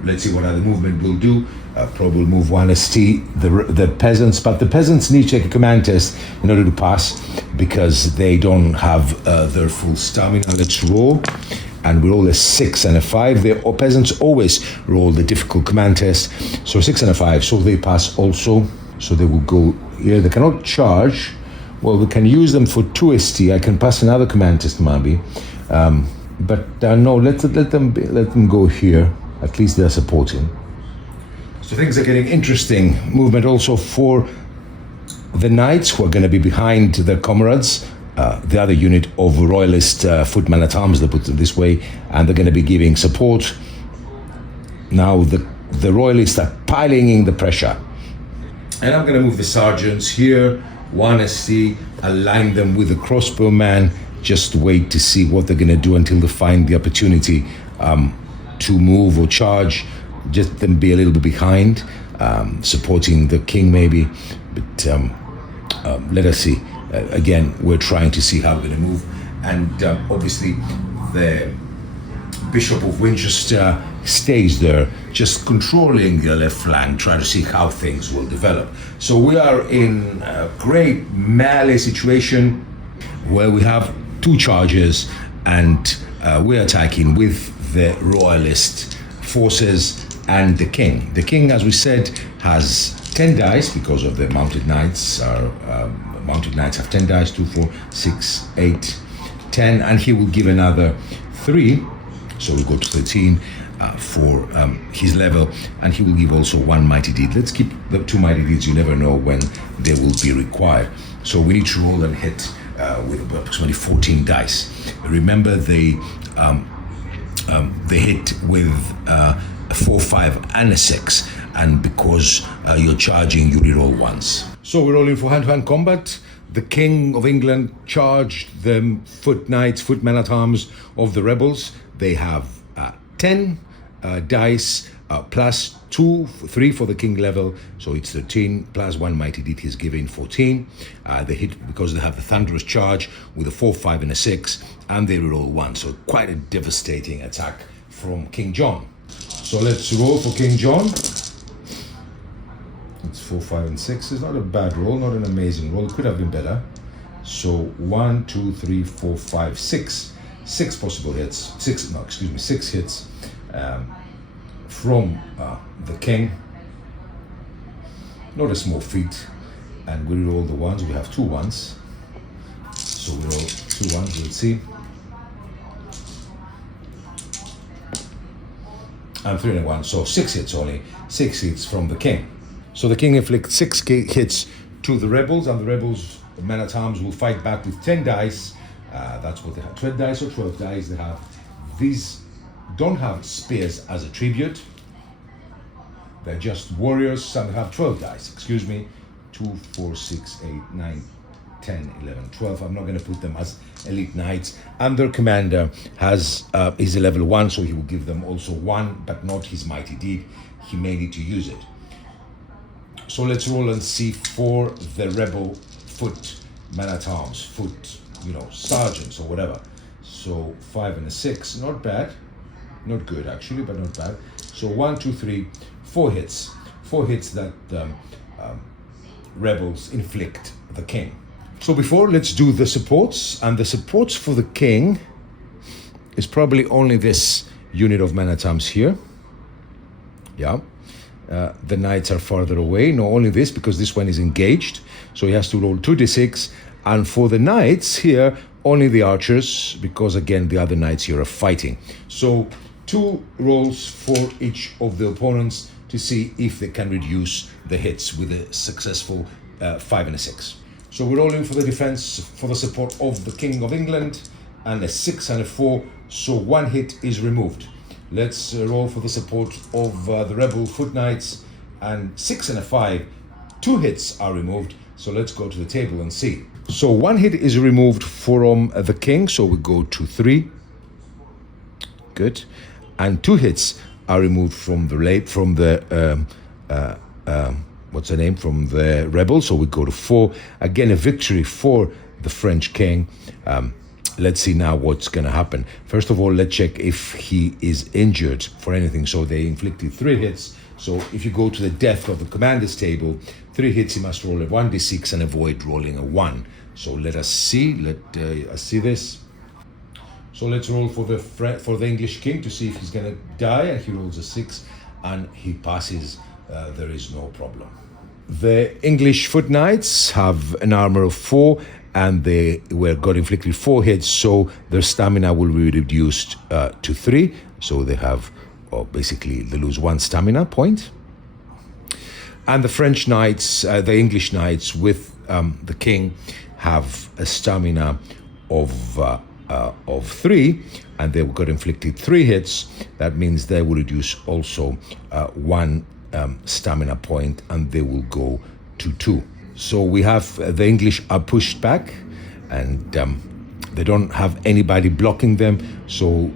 let's see what other movement will do. Probably will move 1 ST, the peasants, but the peasants need to take a command test in order to pass, because they don't have their full stamina. Let's roll, and we roll a 6 and a 5. The peasants always roll the difficult command test, so 6 and a 5, so they pass also. So they will go here. They cannot charge. Well, we can use them for 2 ST. I can pass another command test, maybe. But no, let them go here. At least they're supporting. So things are getting interesting. Movement also for the knights, who are going to be behind their comrades, the other unit of royalist footmen at arms, they put it this way, and they're going to be giving support. Now the royalists are piling in the pressure. And I'm going to move the sergeants here, 1 ST, align them with the crossbowman. Just wait to see what they're going to do until they find the opportunity to move or charge. Just them be a little bit behind, supporting the king maybe. But let us see. Again, we're trying to see how we're going to move. And obviously, the Bishop of Winchester stays there, just controlling the left flank, trying to see how things will develop. So we are in a great melee situation where we have 2 charges, and we're attacking with the royalist forces and the king. The king, as we said, has 10 dice because of the mounted knights. Mounted knights have 10 dice, 2, 4, 6, 8, 10, and he will give another 3, so we'll go to 13. for his level, and he will give also one mighty deed. Let's keep the 2 mighty deeds. You never know when they will be required. So we need to roll and hit with approximately 14 dice. Remember, they hit with a 4, 5, and a 6, and because you're charging, you reroll once. So we're rolling for hand-to-hand combat. The King of England charged the foot knights, foot men-at-arms of the rebels. They have 10 dice plus 2, 3 for the king level, so it's 13 plus 1 mighty deed. He's giving 14. They hit because they have the thunderous charge with a 4, 5, and a 6, and they reroll 1. So quite a devastating attack from King John. So let's roll for King John. It's 4, 5, and 6. It's not a bad roll, not an amazing roll. It could have been better. So 1, 2, 3, 4, 5, 6. 6 possible hits. 6 hits from the king. Not a small feat. And we roll the ones. We have 2 ones. So we roll 2 ones. We'll see. And 3 and a 1. So 6 hits only. 6 hits from the king. So the king inflicts 6 hits to the rebels, and the rebels, men-at-arms, will fight back with 10 dice. That's what they have. 12 dice or 12 dice they have. These don't have spears as a tribute. They're just warriors, and they have 12 dice. 2, 4, 6, 8, 9, 10, 11, 12. I'm not going to put them as elite knights. And their commander is a level 1, so he will give them also 1, but not his mighty deed. He may need to use it. So let's roll and see for the rebel foot men-at-arms, foot, sergeants or whatever. So 5 and a 6, not bad. Not good actually, but not bad. So 1, 2, 3, 4 hits. 4 hits that rebels inflict the king. So before, let's do the supports. And the supports for the king is probably only this unit of men-at-arms here. Yeah. The knights are farther away. Not only this, because this one is engaged. So he has to roll 2d6. And for the knights here, only the archers, because again, the other knights here are fighting. So 2 rolls for each of the opponents to see if they can reduce the hits with a successful 5 and a 6. So we're rolling for the defense, for the support of the King of England, and a 6 and a 4, so 1 hit is removed. Let's roll for the support of the rebel foot knights, and 6 and a 5, 2 hits are removed. So let's go to the table and see. So 1 hit is removed from the king, so we go to 3. Good. And 2 hits are removed from the from the rebel, so we go to 4. Again, a victory for the French king. Let's see now what's going to happen. First of all, let's check if he is injured for anything. So they inflicted 3 hits. So if you go to the death of the commander's table, 3 hits, he must roll a 1d6 and avoid rolling a 1. So let us see. Let us see this. So let's roll for the English king to see if he's going to die, and he rolls a 6, and he passes. There is no problem. The English foot knights have an armor of 4, and they got inflicted 4 hits, so their stamina will be reduced to 3. So they have, basically, they lose 1 stamina point. And the French knights, the English knights with the king, have a stamina of 3, and they got inflicted 3 hits. That means they will reduce also 1 stamina point, and they will go to 2. So we have the English are pushed back, and they don't have anybody blocking them, so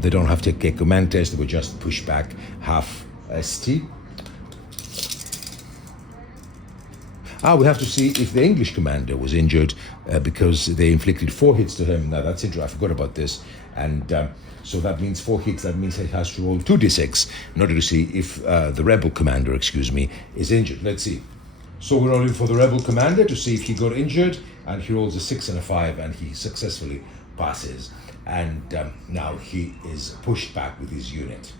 they don't have to take a command test. They will just push back half ST. We have to see if the English commander was injured because they inflicted 4 hits to him. Now that's interesting. I forgot about this. And so that means 4 hits. That means he has to roll 2d6 in order to see if the rebel commander, is injured. Let's see. So we're rolling for the rebel commander to see if he got injured, and he rolls a 6 and a 5, and he successfully passes. And now he is pushed back with his unit.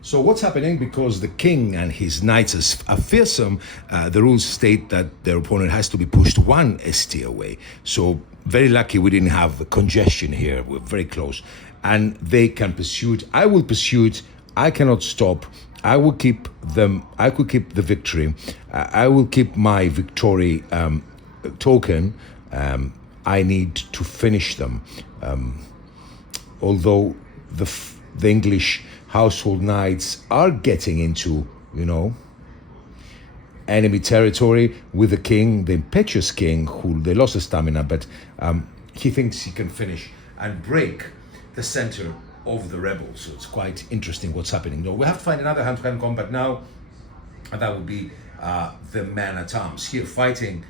So what's happening? Because the king and his knights are fearsome, the rules state that their opponent has to be pushed 1 ST away. So very lucky we didn't have congestion here. We're very close. And they can pursue it. I will pursue it. I cannot stop. I will keep them. I could keep the victory. I will keep my victory token. I need to finish them. Although the English household knights are getting into, enemy territory with the king, the impetuous king, who they lost his stamina, but he thinks he can finish and break the center of the rebels. So it's quite interesting what's happening. No, we have to find another hand-to-hand combat now, and that would be the man-at-arms here fighting.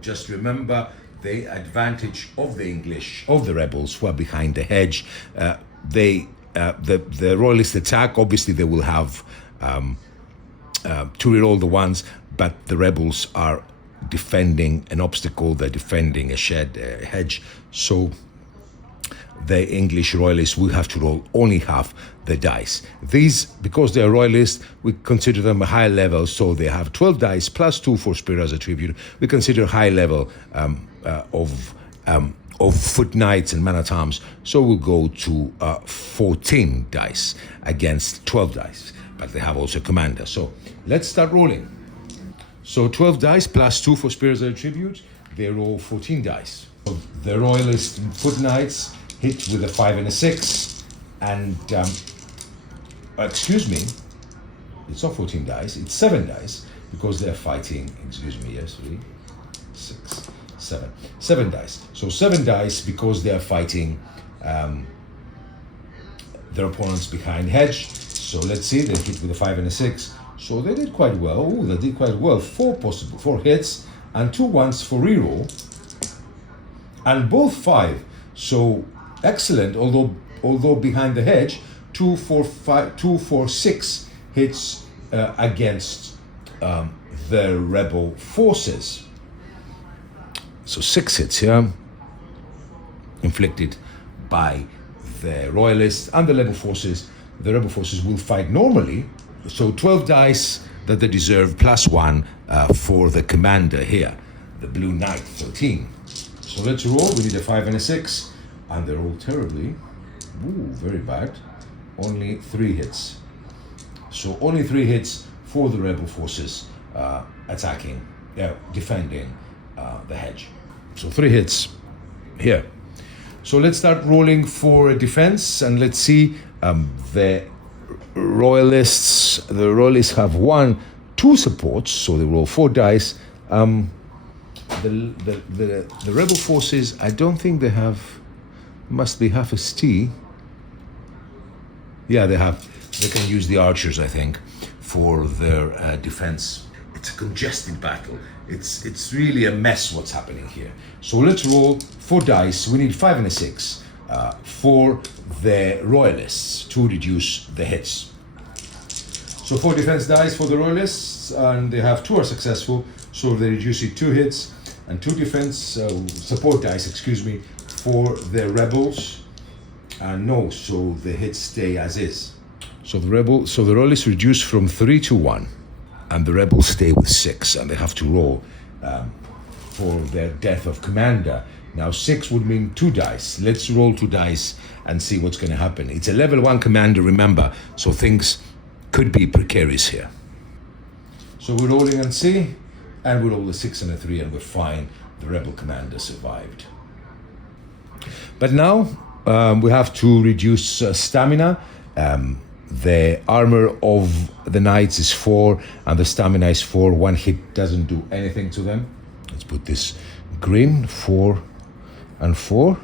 Just remember the advantage of the English, of the rebels who are behind the hedge. The royalist attack, obviously they will have to reroll the ones, but the rebels are defending an obstacle, they're defending a hedge, so the English royalists will have to roll only half the dice. These, because they're royalists, we consider them a high level, so they have 12 dice plus 2 for spirit as a tribute. We consider high level of foot knights and man-at-arms, so we'll go to 14 dice against 12 dice, but they have also a commander. So let's start rolling. So 12 dice plus 2 for spirit as a tribute, they roll 14 dice. The royalist foot knights hit with a 5 and a 6, and excuse me, it's not 14 dice, it's 7 dice, because they're fighting, 7 dice. So 7 dice because they're fighting their opponents behind hedge. So let's see, they hit with a 5 and a 6. So they did quite well. Ooh, they did quite well. 4 hits and 2 ones for reroll, and both 5. So excellent. Although behind the hedge, 2 for 6 hits against the rebel forces. So 6 hits here, inflicted by the royalists and the rebel forces. The rebel forces will fight normally. So 12 dice that they deserve, plus 1 for the commander here, the Blue Knight, 13. So let's roll. We need a 5 and a 6, and they roll terribly. Ooh, very bad. Only 3 hits. So only 3 hits for the rebel forces defending the hedge. So 3 hits here. So let's start rolling for a defense, and let's see. The royalists have 2 supports, so they roll 4 dice. The rebel forces, I don't think they have. Must be half a T. Yeah, they have. They can use the archers, I think, for their defense. It's a congested battle. It's really a mess what's happening here. So let's roll 4 dice. We need 5 and a 6 for the royalists to reduce the hits. So 4 defense dice for the royalists, and they have 2 are successful, so they reduce it 2 hits, and 2 defense support dice, for the rebels. No, so the hits stay as is. So the royalists reduce from 3 to 1. And the rebels stay with 6, and they have to roll for their death of commander. Now 6 would mean 2 dice. Let's roll 2 dice and see what's going to happen. It's a level 1 commander, remember, so things could be precarious here. So we're rolling and see, and we roll a 6 and a 3, and we're fine. The rebel commander survived. But now we have to reduce stamina. The armor of the knights is 4, and the stamina is 4. 1 hit doesn't do anything to them. Let's put this green, 4 and 4.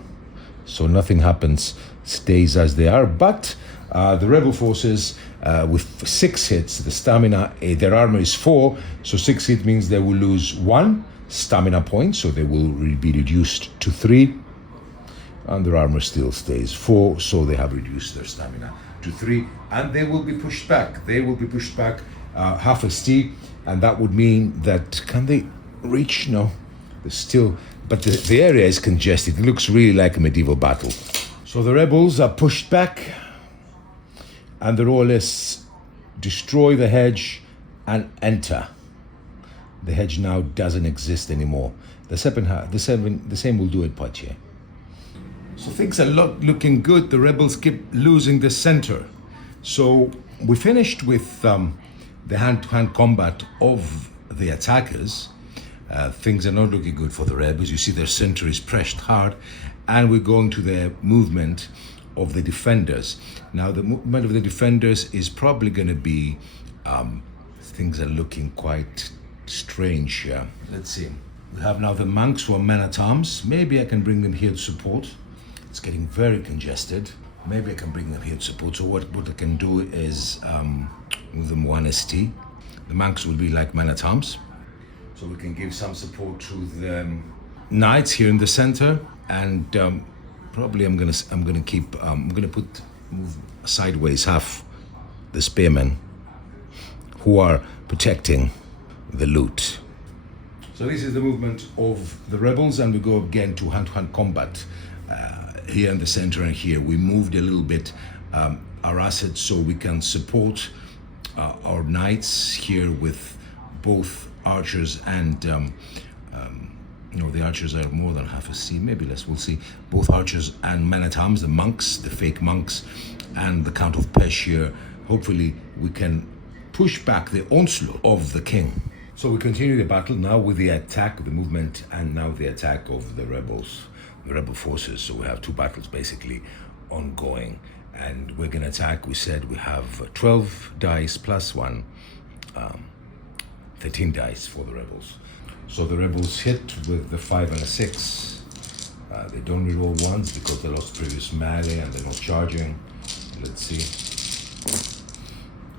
So nothing happens, stays as they are. But the rebel forces with 6 hits, the stamina, their armor is 4. So 6 hit means they will lose 1 stamina point. So they will be reduced to 3. And their armor still stays 4. So they have reduced their stamina to 3, and they will be pushed back. They will be pushed back half a T, and that would mean that, can they reach? No, they're still, but the area is congested. It looks really like a medieval battle. So the rebels are pushed back, and the royalists destroy the hedge and enter. The hedge now doesn't exist anymore. The same will do at Perche. So things are looking good. The rebels keep losing the center. So we finished with the hand-to-hand combat of the attackers. Things are not looking good for the rebels. You see their center is pressed hard, and we're going to the movement of the defenders. Now the movement of the defenders is probably going to be, things are looking quite strange here. Let's see. We have now the monks who are men at arms. Maybe I can bring them here to support. It's getting very congested. Maybe I can bring them here to support. So what I can do is move them 1 ST. The monks will be like men at arms. So we can give some support to the knights here in the center, and probably I'm gonna move sideways half the spearmen who are protecting the loot. So this is the movement of the rebels, and we go again to hand-to-hand combat. Here in the center and here, we moved a little bit our assets so we can support our knights here with both archers and the archers are more than half a C. Maybe less. We'll see. Both archers and men-at-arms, the monks, the fake monks, and the Count of Perche here. Hopefully, we can push back the onslaught of the king. So we continue the battle now with the attack of the movement, and now the attack of the rebels. The rebel forces. So we have 2 battles basically ongoing, and we're going to attack. We said we have 12 dice plus 1, 13 dice for the rebels. So the rebels hit with the 5 and a 6. They don't reroll ones because they lost previous melee and they're not charging. Let's see.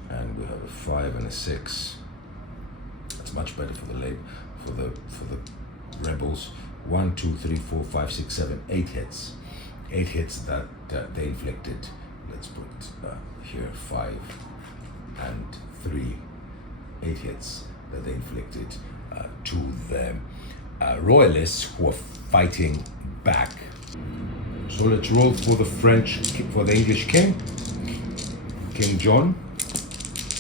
And we have a 5 and a 6. That's much better for the rebels. 1, 2, 3, 4, 5, 6, 7, 8 hits. 8 hits that they inflicted. Let's put here 5 and 3. 8 hits that they inflicted to the royalists who are fighting back. So let's roll for the English king, King John.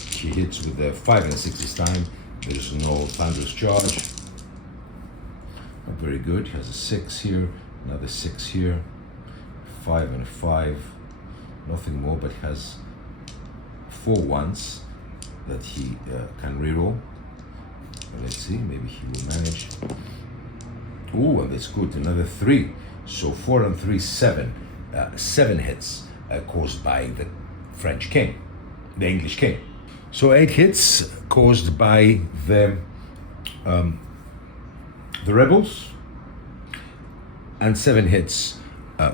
He hits with the 5 and a 6 this time. There's no thunderous charge. Not very good. He has a 6 here, another 6 here, 5 and a 5. Nothing more, but he has 4 ones that he can reroll. Let's see, maybe he will manage. Oh, and that's good. Another 3. So 4 and 3, 7. 7 hits caused by the French king, the English king. So 8 hits caused by the rebels, and 7 hits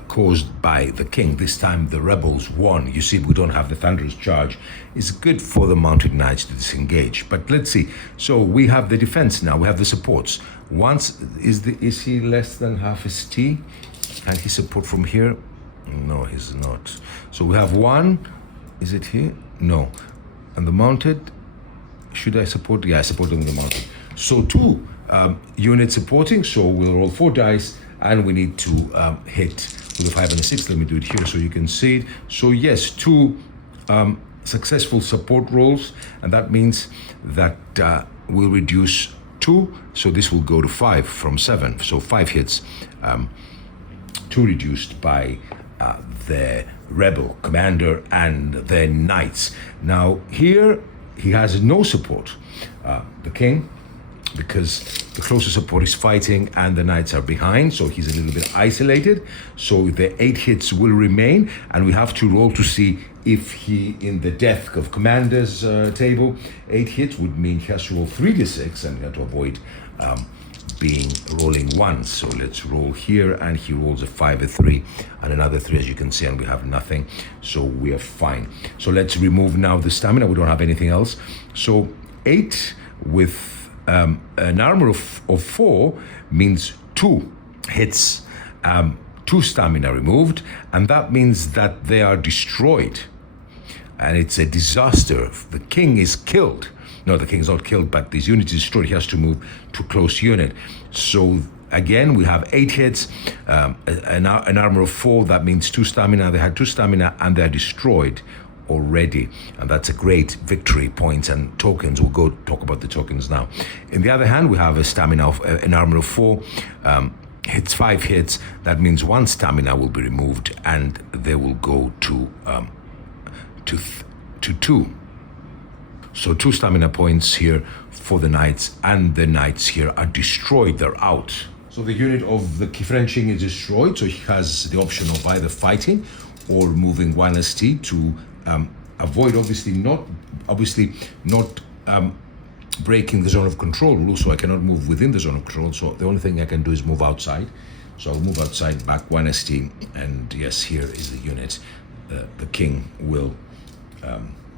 caused by the king. This time the rebels won. You see, we don't have the thunderous charge. It's good for the mounted knights to disengage. But let's see. So we have the defense now. We have the supports. Once is he less than half a ST? Can he support from here? No, he's not. So we have 1. Is it here? No. And the mounted. Should I support? Yeah, I support them with the mounted. So 2 units supporting. So we'll roll 4 dice. And we need to hit with a 5 and a 6. Let me do it here so you can see it. So yes, 2 successful support rolls, and that means that we'll reduce 2. So this will go to 5 from 7. So 5 hits, 2 reduced by the rebel commander and the knights. Now here he has no support, the king, because the closest support is fighting and the knights are behind, so he's a little bit isolated. So the 8 hits will remain, and we have to roll to see if he, in the death of commander's table, 8 hits would mean he has to roll 3d6, and we have to avoid rolling 1. So let's roll here, and he rolls a 5, a 3, and another 3, as you can see, and we have nothing, so we are fine. So let's remove now the stamina. We don't have anything else. So 8 with an armor of 4 means 2 hits, 2 stamina removed, and that means that they are destroyed, and it's a disaster. The king is killed. No, the king's not killed, but this unit is destroyed. He has to move to close unit. So again, we have 8 hits, an armor of 4. That means 2 stamina. They had 2 stamina, and they are destroyed already, and that's a great victory point and tokens. We'll go talk about the tokens now. In the other hand, we have a stamina of an armor of 4, hits 5 hits. That means 1 stamina will be removed, and they will go to 2. So 2 stamina points here for the knights, and the knights here are destroyed. They're out. So the unit of the Frenching is destroyed, so he has the option of either fighting or moving 1 ST to avoid obviously not breaking the zone of control rule. So I cannot move within the zone of control, so the only thing I can do is move outside. So I'll move outside back 1 ST, and yes, here is the unit. The king will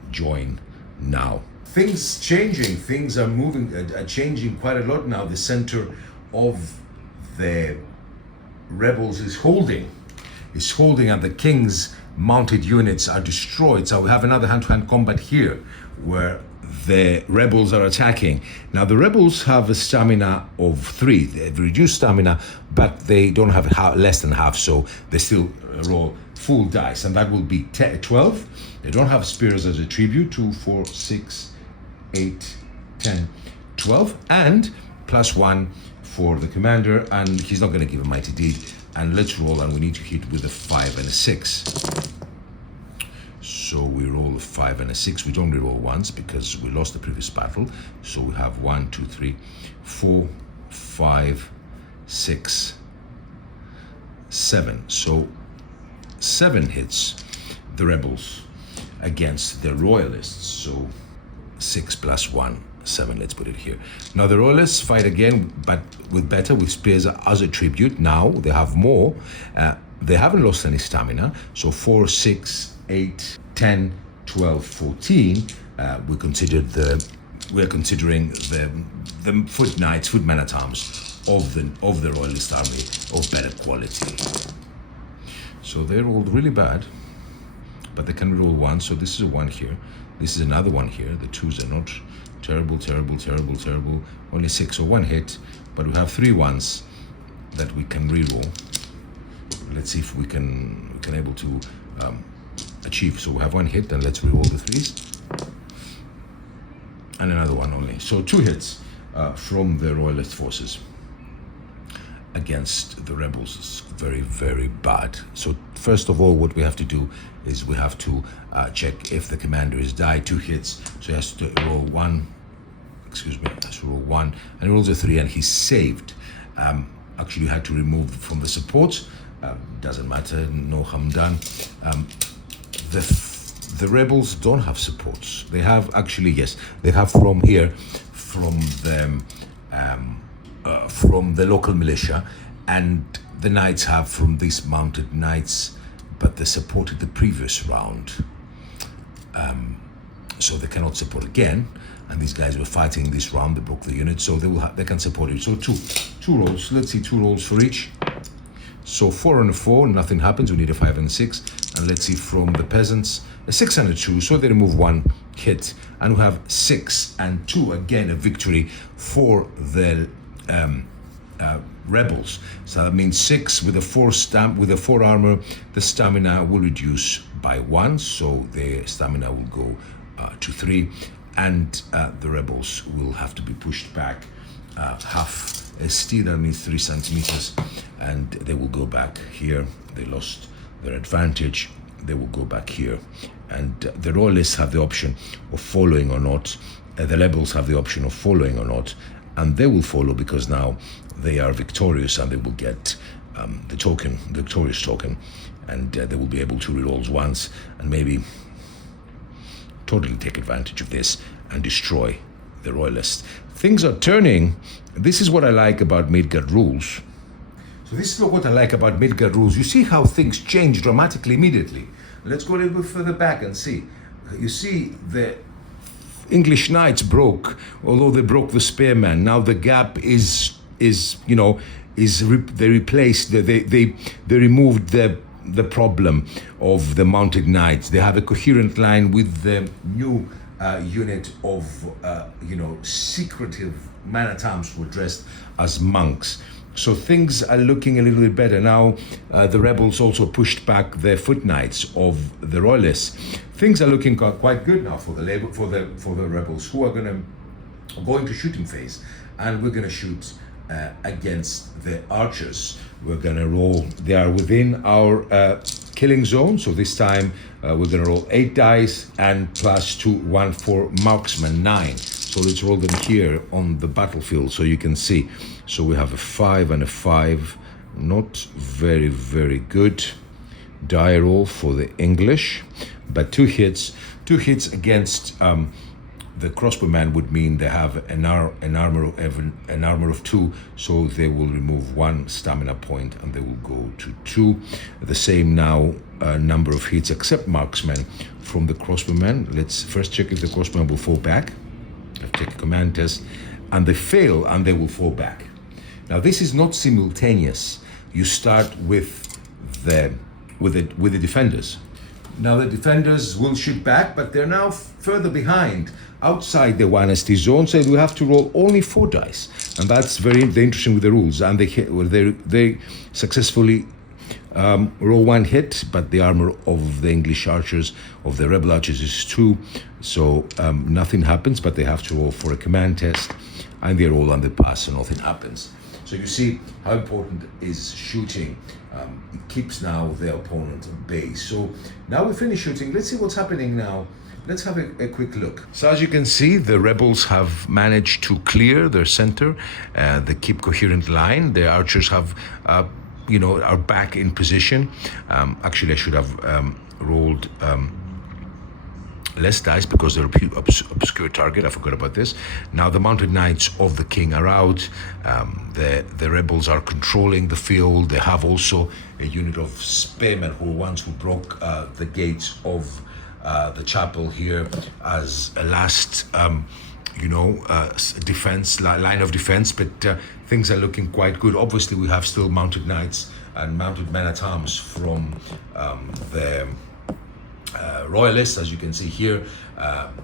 join now. Things changing, things are moving, are changing quite a lot now. The center of the rebels is holding, and the king's mounted units are destroyed. So we have another hand-to-hand combat here where the rebels are attacking. Now the rebels have a stamina of 3. They've reduced stamina, but they don't have less than half, so they still roll full dice, and that will be 12. They don't have spears as a tribute. 2, 4, 6, 8, 10, 12, and +1 for the commander, and he's not going to give a mighty deed. And let's roll, and we need to hit with a 5 and a 6. So we roll a 5 and a 6. We don't reroll once because we lost the previous battle. So we have 1, 2, 3, 4, 5, 6, 7. So 7 hits the rebels against the royalists. So 6 + 1, 7. Let's put it here. Now the royalists fight again, but with spears as a tribute. Now they have more. They haven't lost any stamina. So 4, 6, 8, 10, 12, 14. We're considering the foot knights, foot men at arms of the royalist army of better quality. So they rolled really bad, but they can roll 1. So this is a 1 here. This is another 1 here. The 2s are not terrible. Only 6 or 1 hit, but we have 3 1s that we can reroll. Let's see if we can able to achieve. So we have 1 hit, and let's reroll the 3s, and another 1 only. So 2 hits from the royalist forces against the rebels. Is very, very bad. So first of all, what we have to do is we have to check if the commander is died. 2 hits, so he has to roll 1. Has to roll 1, and he rolls a 3, and he's saved. Actually, you had to remove from the supports. Doesn't matter, no harm done. The rebels don't have supports. They have actually, yes, they have from here, from the local militia, and the knights have from these mounted knights, but they supported the previous round. So they cannot support again, and these guys were fighting this round. They broke the unit, so they can support it. So two rolls. Let's see, 2 rolls for each. So 4 and a 4, nothing happens. We need a 5 and a 6, and let's see from the peasants, a 6 and a 2. So they remove 1 hit, and we have 6 and 2. Again, a victory for the rebels. So that means 6 with a 4 armor. The stamina will reduce by 1, so the stamina will go to 3, and the rebels will have to be pushed back half ST. That means 3 centimeters, and they will go back here. They lost their advantage. They will go back here, and the royalists have the option of following or not. The rebels have the option of following or not, and they will follow because now they are victorious, and they will get the victorious token, and they will be able to reroll once and maybe totally take advantage of this and destroy the royalists. Things are turning. This is what I like about MIDGARD rules. So this is what I like about MIDGARD rules. You see how things change dramatically immediately. Let's go a little bit further back and see. You see the English knights broke, although they broke the spearmen. Now the gap they replaced, they removed the problem of the mounted knights. They have a coherent line with the new unit of secretive man-at-arms who were dressed as monks. So things are looking a little bit better now. The rebels also pushed back the foot knights of the royalists. things are looking quite good now for the rebels, who are going to go into shooting phase, and we're going to shoot against the archers. We're going to roll. They are within our killing zone, so this time we're going to roll 8 dice and +2, 1 for marksman, 9. So let's roll them here on the battlefield so you can see. So we have a 5 and a 5, not very good die roll for the English, but 2 hits against the crossbowman would mean they have an armor of 2, so they will remove 1 stamina point and they will go to 2. The same now number of hits except marksman from the crossbowman. Let's first check if the crossbowman will fall back. Take a command test, and they fail and they will fall back. Now this is not simultaneous. You start with the defenders. Now the defenders will shoot back, but they're now further behind, outside the 1ST zone, so we have to roll only 4 dice, and that's very interesting with the rules. And they successfully roll 1 hit, but the armor of the English archers, of the rebel archers, is 2, so nothing happens, but they have to roll for a command test, and they roll on the pass, so nothing happens. So you see how important is shooting. It keeps now the opponent at bay. So now we finish shooting. Let's see what's happening now. Let's have a quick look. So as you can see, the rebels have managed to clear their center. They keep coherent line. The archers have, are back in position. Actually, I should have rolled less dice because they're obscure target. I forgot about this. Now the mounted knights of the king are out. The rebels are controlling the field. They have also a unit of spearmen who broke the gates of the chapel here as a last defense, line of defense, but things are looking quite good. Obviously we have still mounted knights and mounted men-at-arms from the royalists, as you can see here,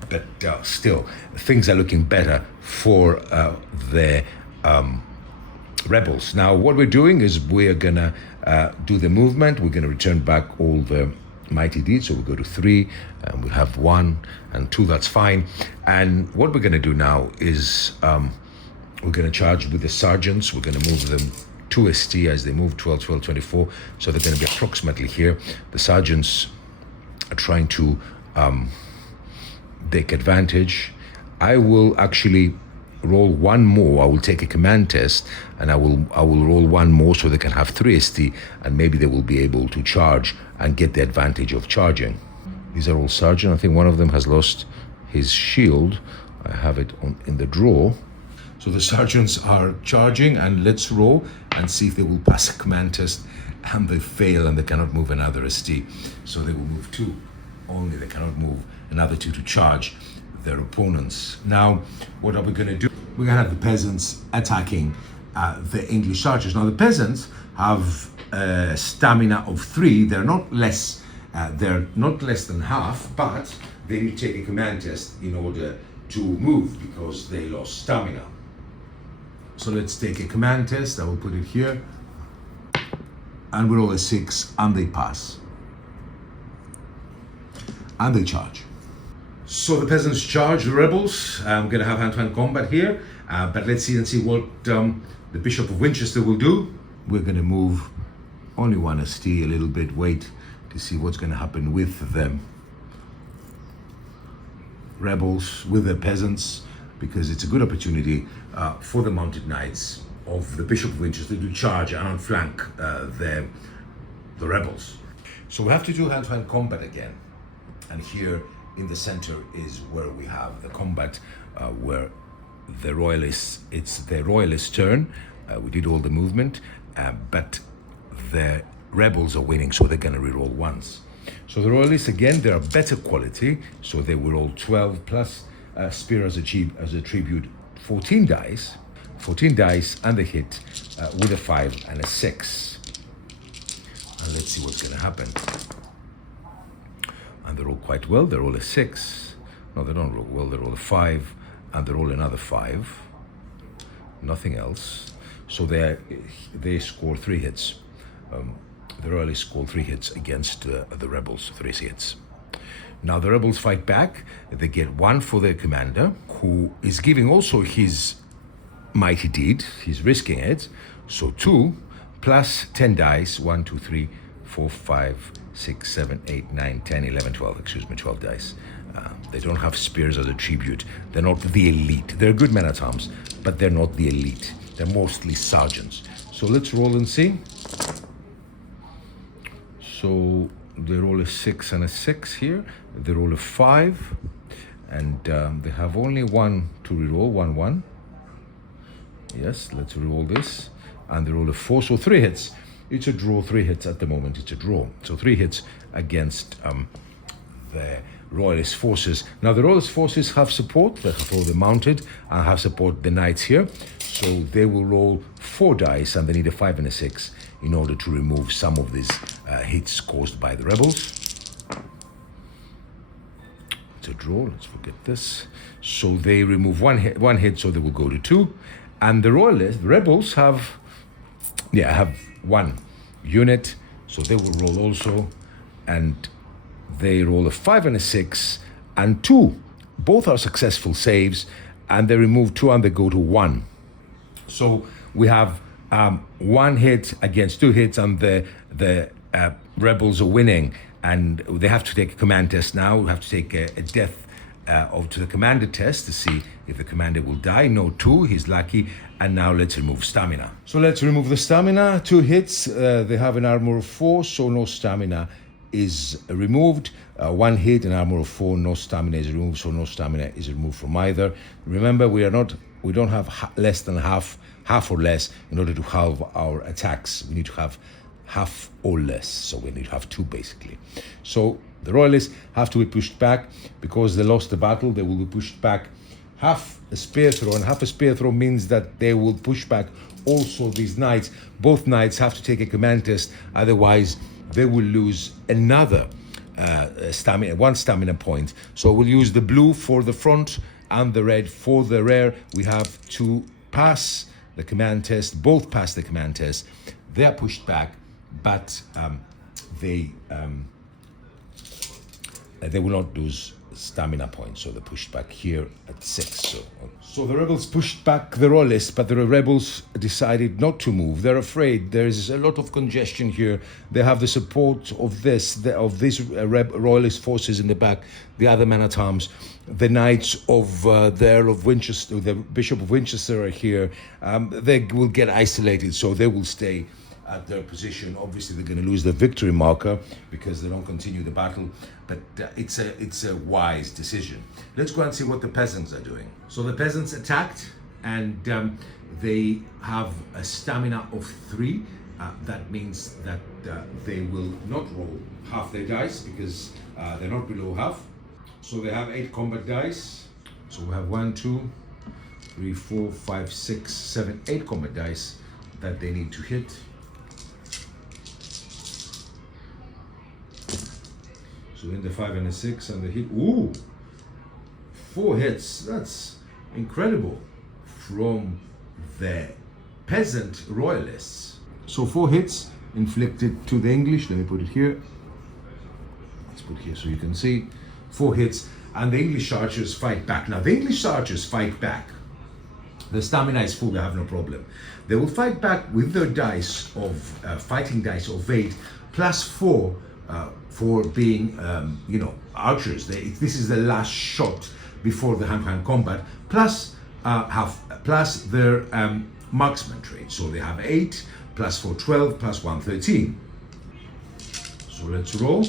but still things are looking better for the rebels. Now what we're doing is we're gonna do the movement. We're gonna return back all the mighty deeds, so we'll go to 3 and we have 1 and 2, that's fine. And what we're going to do now is we're going to charge with the sergeants. We're going to move them 2 ST as they move 12, 12, 24, so they're going to be approximately here. The sergeants are trying to take advantage. I will actually roll 1 more. I will take a command test and I will roll 1 more so they can have 3 ST, and maybe they will be able to charge and get the advantage of charging. These are all sergeant. I think one of them has lost his shield. I have it in the drawer. So the sergeants are charging, and let's roll and see if they will pass a command test, and they fail and they cannot move another ST. So they will move 2 only. They cannot move another 2 to charge their opponents. Now, what are we going to do? We're going to have the peasants attacking the English archers. Now, the peasants have stamina of 3. They're not less than half, but they need to take a command test in order to move because they lost stamina. So let's take a command test. I will put it here, and we roll a 6, and they pass, and they charge. So the peasants charge the rebels. I'm going to have hand-to-hand combat here, but let's see what the Bishop of Winchester will do. We're going to move only 1 ST a little bit, wait to see what's going to happen with them rebels, with the peasants, because it's a good opportunity for the mounted knights of the Bishop of Winchester to charge and outflank the rebels. So we have to do hand-to-hand combat again, and here in the center is where we have the combat where the royalists, it's the royalist turn. We did all the movement, but the rebels are winning, so they're going to reroll once. So the royalists, again, they are better quality, so they will roll 12 plus spear as a tribute, 14 dice, and they hit with a 5 and a 6. And let's see what's going to happen. And they roll quite well. They roll a 6. No, they don't roll well. They roll a 5, and they roll another 5. Nothing else. So they score 3 hits. The royalists score 3 hits against the rebels. 3 hits. Now the rebels fight back. They get 1 for their commander, who is giving also his mighty deed. He's risking it. So 2 plus 10 dice. 1, 2, 3, 4, 5, 6, 7, 8, 9, 10, 11, 12. Excuse me, 12 dice. They don't have spears as a tribute. They're not the elite. They're good men-at-arms, but they're not the elite. They're mostly sergeants. So let's roll and see. So they roll a 6 and a 6 here. They roll a 5, and they have only 1 to reroll. 1, 1. Yes, let's reroll this. And they roll a 4, so 3 hits. It's a draw. 3 hits at the moment. It's a draw. So 3 hits against the Royalist forces. Now the Royalist forces have support. They have all the mounted and have support the knights here. So they will roll 4 dice, and they need a 5 and a 6 in order to remove some of these hits caused by the rebels. It's a draw. Let's forget this. So they remove one hit, so they will go to 2. And the rebels have 1 unit, so they will roll also, and they roll a 5 and a 6 and 2. Both are successful saves, and they remove 2 and they go to 1. So we have 1 hit against 2 hits, and the rebels are winning, and they have to take a command test now. We have to take a death to the commander test to see if the commander will die. No, 2, he's lucky. And now let's remove stamina. So let's remove the stamina. 2 hits, they have an armor of 4, so no stamina is removed. 1 hit, an armor of 4, no stamina is removed, so no stamina is removed from either. Remember, we don't have less than half or less in order to halve our attacks. We need to have half or less, so we need to have 2 basically. So the Royalists have to be pushed back because they lost the battle. They will be pushed back half a spear throw, and half a spear throw means that they will push back also these knights. Both knights have to take a command test, otherwise they will lose another one stamina point. So we'll use the blue for the front and the red for the rear. We have to pass the command test. Both pass the command test. They are pushed back, but they will not lose stamina points, so they're pushed back here at 6. So the rebels pushed back the Royalists, but the rebels decided not to move. They're afraid. There is a lot of congestion here. They have the support of these Royalist forces in the back, the other men-at-arms. The knights of the Earl of Winchester, the Bishop of Winchester are here. They will get isolated, so they will stay at their position. Obviously, they're going to lose the victory marker because they don't continue the battle, but it's a wise decision. Let's go and see what the peasants are doing. So the peasants attacked, and they have a stamina of 3. That means that they will not roll half their dice because they're not below half. So they have 8 combat dice. So we have 1, 2, 3, 4, 5, 6, 7, 8 combat dice that they need to hit. So in the 5 and a 6 and the hit. Ooh! 4 hits. That's incredible from the peasant royalists. So 4 hits inflicted to the English. Let me put it here. Let's put it here so you can see. 4 hits, and the English archers fight back. Now the English archers fight back. The stamina is full, they have no problem. They will fight back with their dice of fighting dice of 8 plus 4 for being archers. This is the last shot before the hand-to-hand combat, plus their marksman trait. So they have 8 plus 4, 12 plus 1, 13. So let's roll.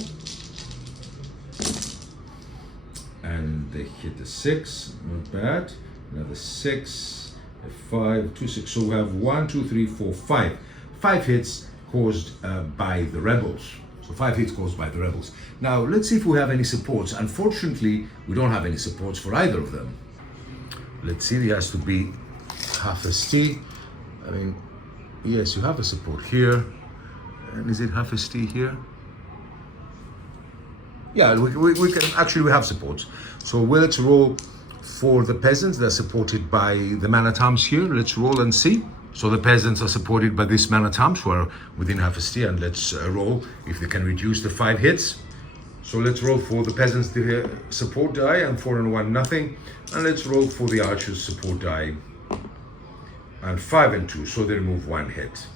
And they hit the 6, not bad. Another 6, a 5, 2, 6. So we have 1, 2, 3, 4, 5. 5 hits caused by the rebels. So 5 hits caused by the rebels. Now let's see if we have any supports. Unfortunately, we don't have any supports for either of them. Let's see, there has to be half a ST. I mean, yes, you have a support here. And is it half a ST here? Yeah, we can actually, we have supports. So let's roll for the peasants. They're supported by the man-at-arms here. Let's roll and see. So the peasants are supported by this man-at-arms who are within half a ST, and let's roll if they can reduce the 5 hits. So let's roll for the peasants support die, and 4 and 1 nothing. And let's roll for the archers support die, and 5 and 2, so they remove 1 hit.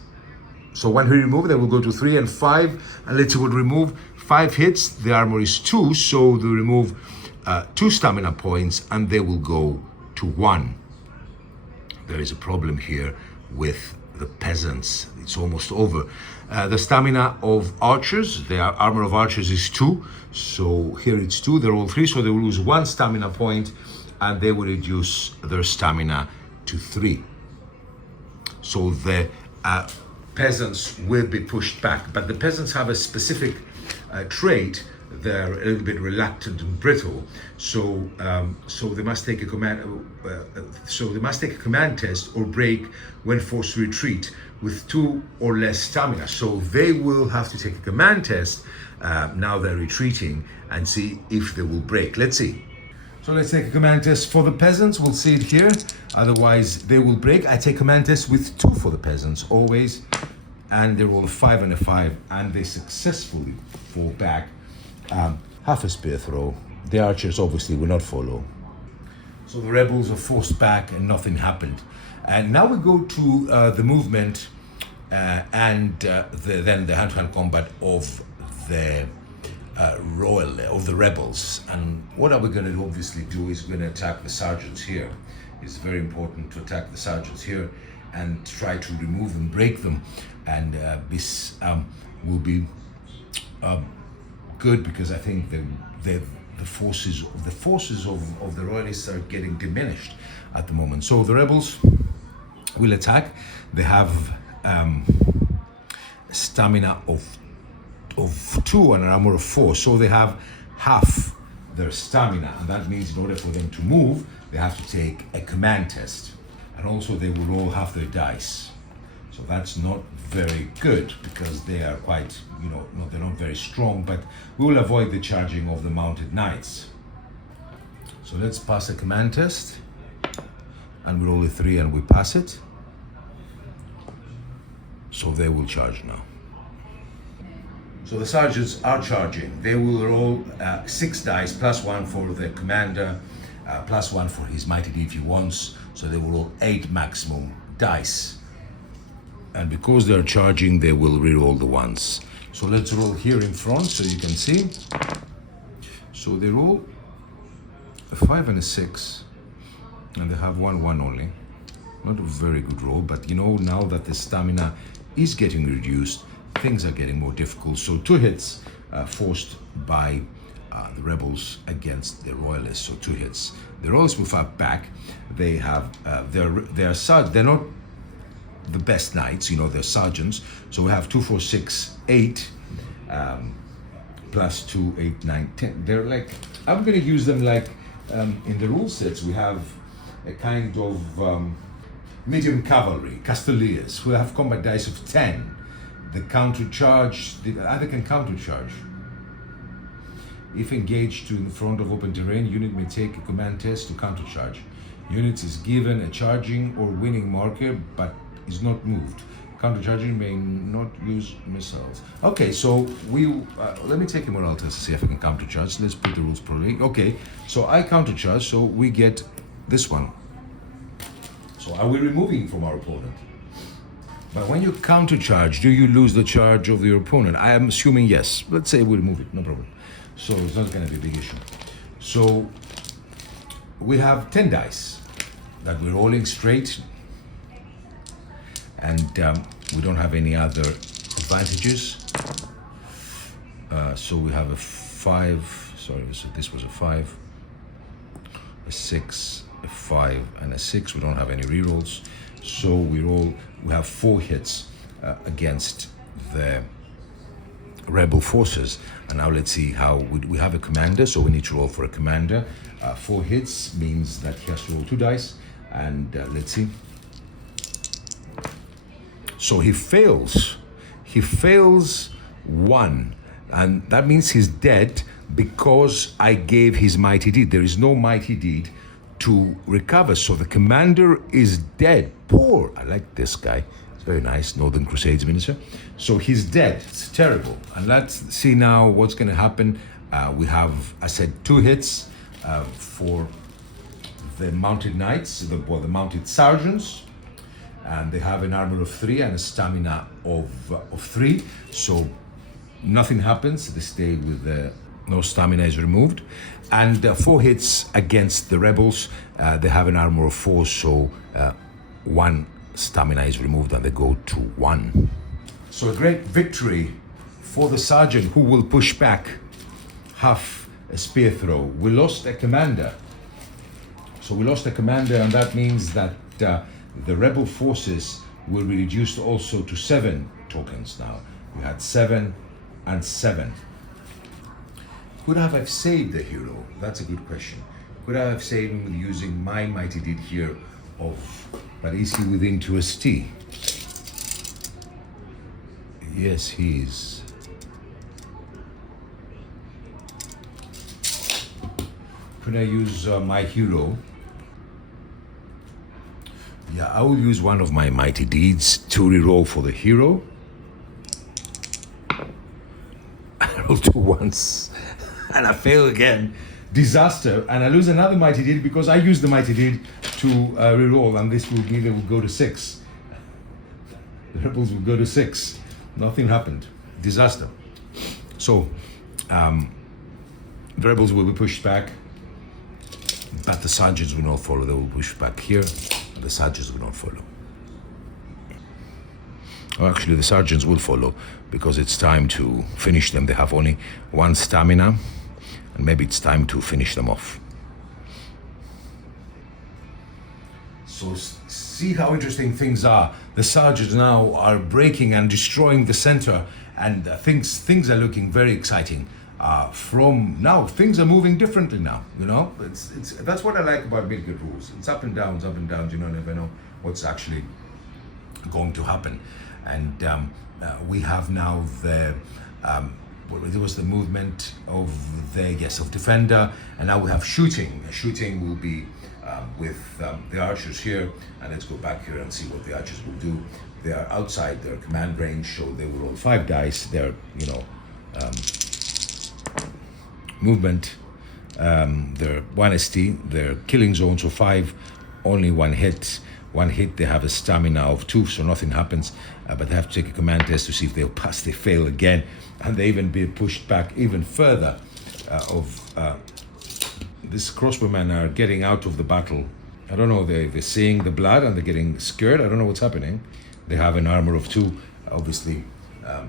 So when we remove, they will go to 3 and 5, and let's see what remove. 5 hits, the armor is 2, so they remove 2 stamina points, and they will go to 1. There is a problem here with the peasants. It's almost over. The stamina of archers, the armor of archers is 2, so here it's 2, they're all 3, so they will lose 1 stamina point, and they will reduce their stamina to 3. So the peasants will be pushed back, but the peasants have a specific trait. They're a little bit reluctant and brittle, so they must take a command. So they must take a command test or break when forced to retreat with 2 or less stamina. So they will have to take a command test now they're retreating and see if they will break. Let's see. So let's take a command test for the peasants. We'll see it here. Otherwise, they will break. I take command test with 2 for the peasants always, and they roll a 5 and a 5, and they successfully fall back. Half a spear throw. The archers obviously will not follow. So the rebels are forced back and nothing happened. And now we go to the movement and then the hand-to-hand combat of the of the rebels. And what are we going to obviously do is we're going to attack the sergeants here. It's very important to attack the sergeants here and try to remove them, break them. And this will be good, because I think the forces of the royalists are getting diminished at the moment. So the rebels will attack. They have stamina of 2 and an armor of 4, so they have half their stamina, and that means in order for them to move, they have to take a command test, and also they will roll half their dice. So that's not very good, because they are quite, they're not very strong, but we will avoid the charging of the mounted knights. So let's pass a command test, and we roll a 3 and we pass it. So they will charge now. So the sergeants are charging. They will roll 6 dice, +1 for the commander, +1 for his mighty deed if he wants. So they will roll 8 maximum dice. And because they're charging, they will re-roll the ones. So let's roll here in front so you can see. So they roll a 5 and a 6, and they have 1 only. Not a very good roll, but now that the stamina is getting reduced, things are getting more difficult. So 2 hits forced by the rebels against the royalists. So 2 hits. The royalists will fight back. They have they're not the best knights, they're sergeants. So we have 2, 4, 6, 8, +2, 8, 9, 10. They're like, I'm going to use them like in the rule sets. We have a kind of medium cavalry, Castiliers, who have combat dice of 10. The counter-charge, the other can counter-charge. If engaged in front of open terrain, unit may take a command test to counter-charge. Unit is given a charging or winning marker, but is not moved. Counter-charging may not use missiles. Okay, so let me take a morale test to see if I can counter-charge. Let's put the rules properly. Okay, so I counter-charge, so we get this one. So are we removing from our opponent? But when you counter-charge, do you lose the charge of your opponent? I am assuming yes. Let's say we remove it, no problem. So it's not going to be a big issue. So we have 10 dice that we're rolling straight, and we don't have any other advantages. So we have a 5, sorry, this was a 5, a 6, a 5, and a 6. We don't have any rerolls. So we have 4 hits against the rebel forces. And now let's see how we have a commander, so we need to roll for a commander. 4 hits means that he has to roll 2 dice, and let's see. So he fails 1, and that means he's dead because I gave his mighty deed. There is no mighty deed to recover, so the commander is dead. Poor, I like this guy. It's very nice, Northern Crusades miniature. So he's dead. It's terrible. And let's see now what's going to happen. We have, I said, 2 hits for the mounted knights, the mounted sergeants. And they have an armor of 3 and a stamina of 3. So nothing happens. They stay with no stamina is removed. And 4 hits against the rebels. They have an armor of 4, so 1 stamina is removed and they go to 1. So a great victory for the sergeant, who will push back half a spear throw. We lost a commander. So we lost a commander, and that means that the rebel forces will be reduced also to 7 tokens now. We had 7 and 7. Could I have saved the hero? That's a good question. Could I have saved him with using my mighty deed here but is he within 2ST? Yes, he is. Could I use my hero? Yeah, I will use one of my mighty deeds to reroll for the hero. I roll 2 once and I fail again. Disaster, and I lose another mighty deed because I use the mighty deed to reroll, and this will mean they will go to 6. The rebels will go to 6. Nothing happened. Disaster. So the rebels will be pushed back, but the sergeants will not follow. They will push back here, and the sergeants will not follow. Well, actually, the sergeants will follow because it's time to finish them. They have only 1 stamina, and maybe it's time to finish them off. So see how interesting things are. The sergeants now are breaking and destroying the center, and things are looking very exciting. From now, things are moving differently now. You know, it's that's what I like about MIDGARD rules. It's up and downs, up and downs. You know, never know what's actually going to happen. And we have now the there was the movement of of defender, and now we have shooting. Shooting will be with the archers here, and let's go back here and see what the archers will do. They are outside their command range, so they will roll 5 dice. They're movement. They're 1ST. They're killing zone, so 5, only 1 hit. 1 hit, they have a stamina of 2, so nothing happens, but they have to take a command test to see if they'll pass. They fail again, and they even be pushed back even further. These crossbowmen are getting out of the battle. I don't know, they're seeing the blood and they're getting scared. I don't know what's happening. They have an armor of 2. Obviously, a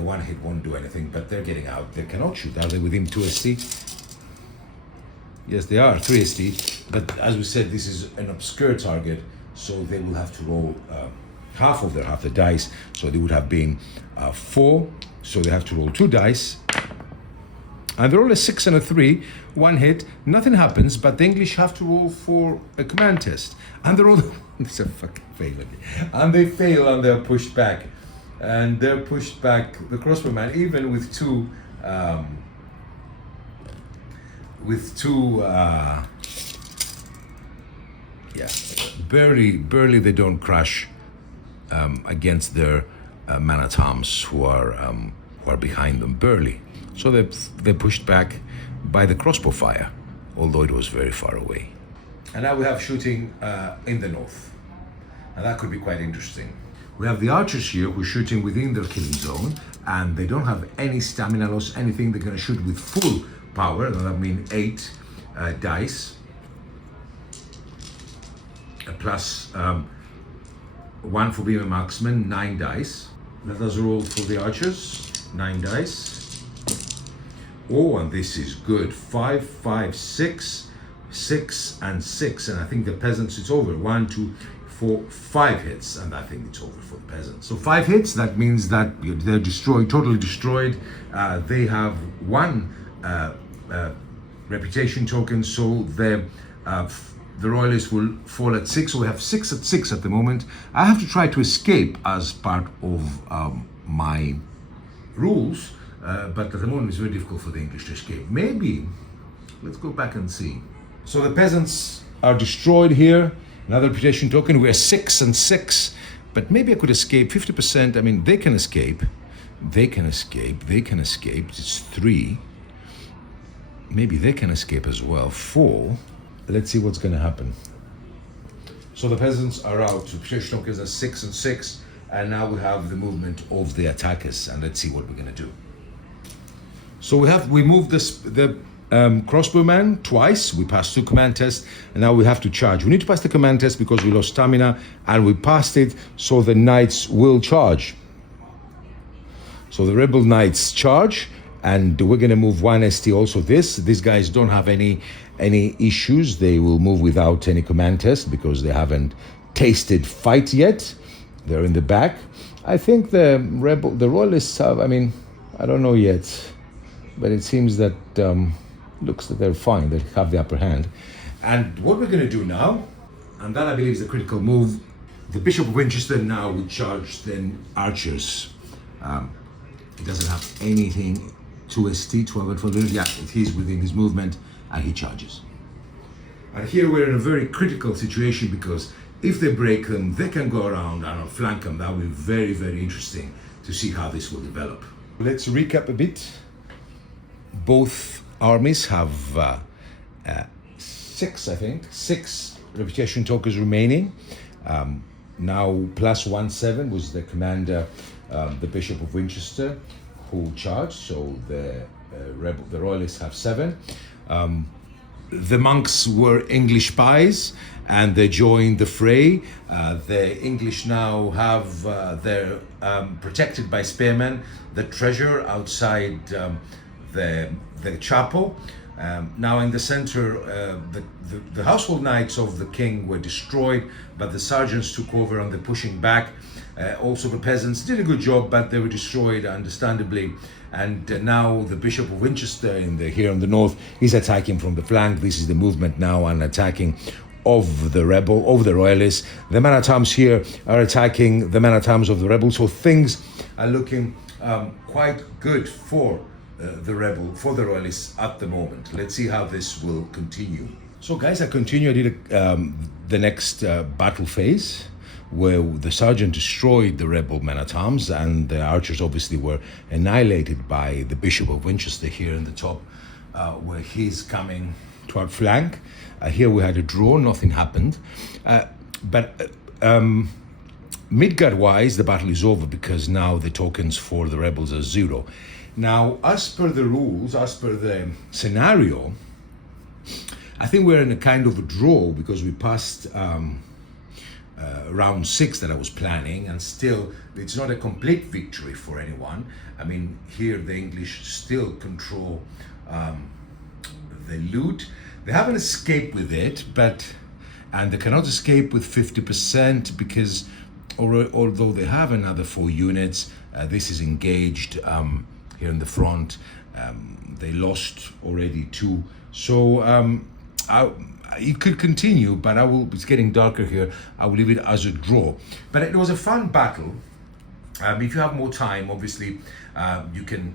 1 hit won't do anything, but they're getting out. They cannot shoot. Are they within 2ST? Yes, they are 3ST, but as we said, this is an obscure target, so they will have to roll half the dice. So they would have been 4, so they have to roll 2 dice, and they roll a 6 and a 3, 1 hit, nothing happens, but the English have to roll for a command test, and they roll. It's a fucking failure, and they fail, and they're pushed back, the crossbowman, even with 2. Barely they don't crash against their man-at-arms who are behind them, barely. So they're pushed back by the crossbow fire, although it was very far away. And now we have shooting in the north, and that could be quite interesting. We have the archers here who are shooting within their killing zone, and they don't have any stamina loss, anything. They're going to shoot with full power, and that means 8 dice, plus 1 for being a marksman, 9 dice. Let us roll for the archers, 9 dice. Oh, and this is good. 5, 5, 6, 6, and 6. And I think the peasants, it's over. 1, 2, 4, 5 hits, and I think it's over for the peasants. So 5 hits, that means that they're destroyed, totally destroyed. They have 1 reputation token, so the royalists will fall at 6. So we have 6 at 6 at the moment. I have to try to escape as part of my rules, but at the moment it's very difficult for the English to escape. Maybe, let's go back and see. So the peasants are destroyed here, Another reputation token, we're 6 and 6, but maybe I could escape 50%. I mean, they can escape. They can escape. They can escape. It's 3. Maybe they can escape as well. 4. Let's see what's going to happen. So the peasants are out. Reputation tokens are 6 and 6. And now we have the movement of the attackers. And let's see what we're going to do. So we moved the crossbowman twice. We passed 2 command tests, and now we have to charge. We need to pass the command test because we lost stamina, and we passed it, so the knights will charge. So the rebel knights charge, and we're going to move 1 ST also this. These guys don't have any issues. They will move without any command test because they haven't tasted fight yet. They're in the back. I think the royalists have, I mean, I don't know yet, but it seems that looks that they're fine. They have the upper hand. And what we're going to do now, and that I believe is the critical move, the Bishop of Winchester now would charge then archers. He doesn't have anything 2 ST, 12 and 12. Yeah, he's within his movement and he charges. And here we're in a very critical situation because if they break them, they can go around and flank them. That will be very, very interesting to see how this will develop. Let's recap a bit. Both armies have 6 reputation tokens remaining. Now plus 1/7 was the commander, the Bishop of Winchester, who charged. So the royalists have 7. The monks were English spies, and they joined the fray. The English now have they're protected by spearmen. The treasure outside the chapel. Now in the center, the household knights of the king were destroyed, but the sergeants took over and they're pushing back. Also the peasants did a good job, but they were destroyed understandably. And now the Bishop of Winchester here in the north is attacking from the flank. This is the movement now and attacking of the royalists. The men-at-arms here are attacking the men-at-arms of the rebels. So things are looking quite good for the royalists at the moment. Let's see how this will continue. So guys, I continue. I did the next battle phase where the sergeant destroyed the rebel men-at-arms, and the archers obviously were annihilated by the Bishop of Winchester here in the top, where he's coming to our flank. Here we had a draw, nothing happened. But MIDGARD-wise, the battle is over because now the tokens for the rebels are 0. Now, as per the rules, as per the scenario, I think we're in a kind of a draw because we passed round 6 that I was planning, and still it's not a complete victory for anyone. I mean, here the English still control the loot. They haven't escaped with it, and they cannot escape with 50% because although they have another 4 units, this is engaged here in the front. They lost already 2. So it could continue, but it's getting darker here. I will leave it as a draw. But it was a fun battle. If you have more time, obviously, you can,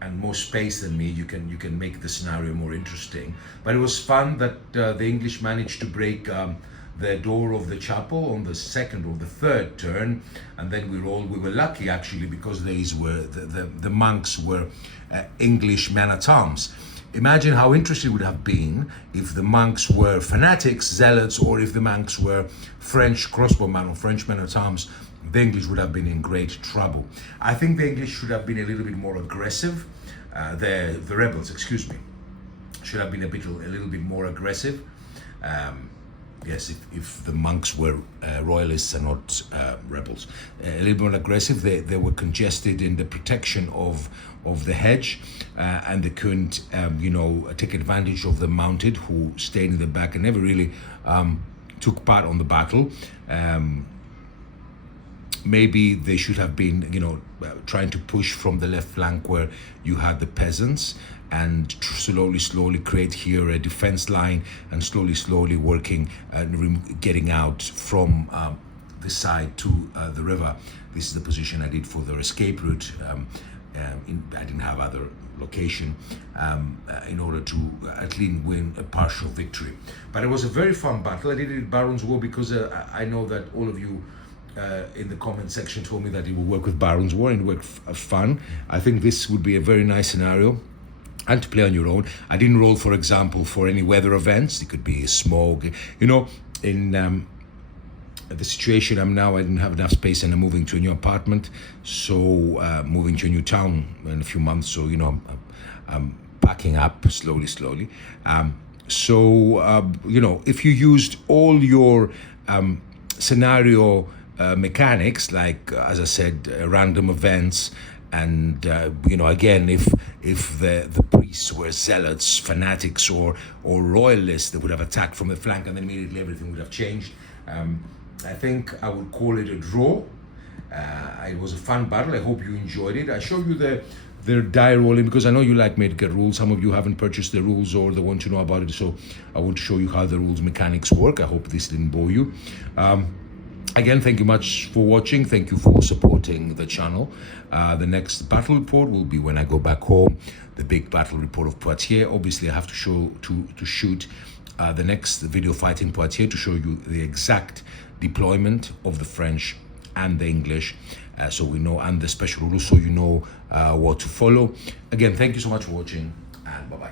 and more space than me, you can make the scenario more interesting. But it was fun that the English managed to break the door of the chapel on the 2nd or the 3rd turn, and then we were lucky actually because these were the monks were English men-at-arms. Imagine how interesting it would have been if the monks were fanatics, zealots, or if the monks were French crossbowmen or French men-at-arms. The English would have been in great trouble. I think the English should have been a little bit more aggressive. The rebels, excuse me, should have been a little bit more aggressive. Yes, if the monks were royalists and not rebels, a little more aggressive. They were congested in the protection of the hedge, and they couldn't, take advantage of the mounted who stayed in the back and never really took part on the battle. Maybe they should have been, trying to push from the left flank where you had the peasants, and slowly create here a defense line, and slowly working and getting out from this side to the river. This is the position I did for their escape route. I didn't have other location in order to at least win a partial victory. But it was a very fun battle. I did it at Baron's War because I know that all of you in the comment section told me that it would work with Baron's War and it worked fun. I think this would be a very nice scenario and to play on your own. I didn't roll, for example, for any weather events. It could be smoke. You know, in the situation I'm now, I didn't have enough space and I'm moving to a new apartment. So moving to a new town in a few months. So, you know, I'm packing up slowly. You know, if you used all your scenario mechanics, like as I said, random events, and you know, again, if the priests were zealots, fanatics, or royalists, they would have attacked from the flank, and then immediately everything would have changed. I think I would call it a draw. It was a fun battle. I hope you enjoyed it. I showed you their die rolling because I know you like MIDGARD rules. Some of you haven't purchased the rules or they want to know about it, so I want to show you how the rules mechanics work. I hope this didn't bore you. Again, thank you much for watching. Thank you for supporting the channel. The next battle report will be when I go back home. The big battle report of Poitiers. Obviously, I have to shoot the next video fighting Poitiers to show you the exact deployment of the French and the English, so we know, and the special rules, so you know what to follow. Again, thank you so much for watching, and bye-bye.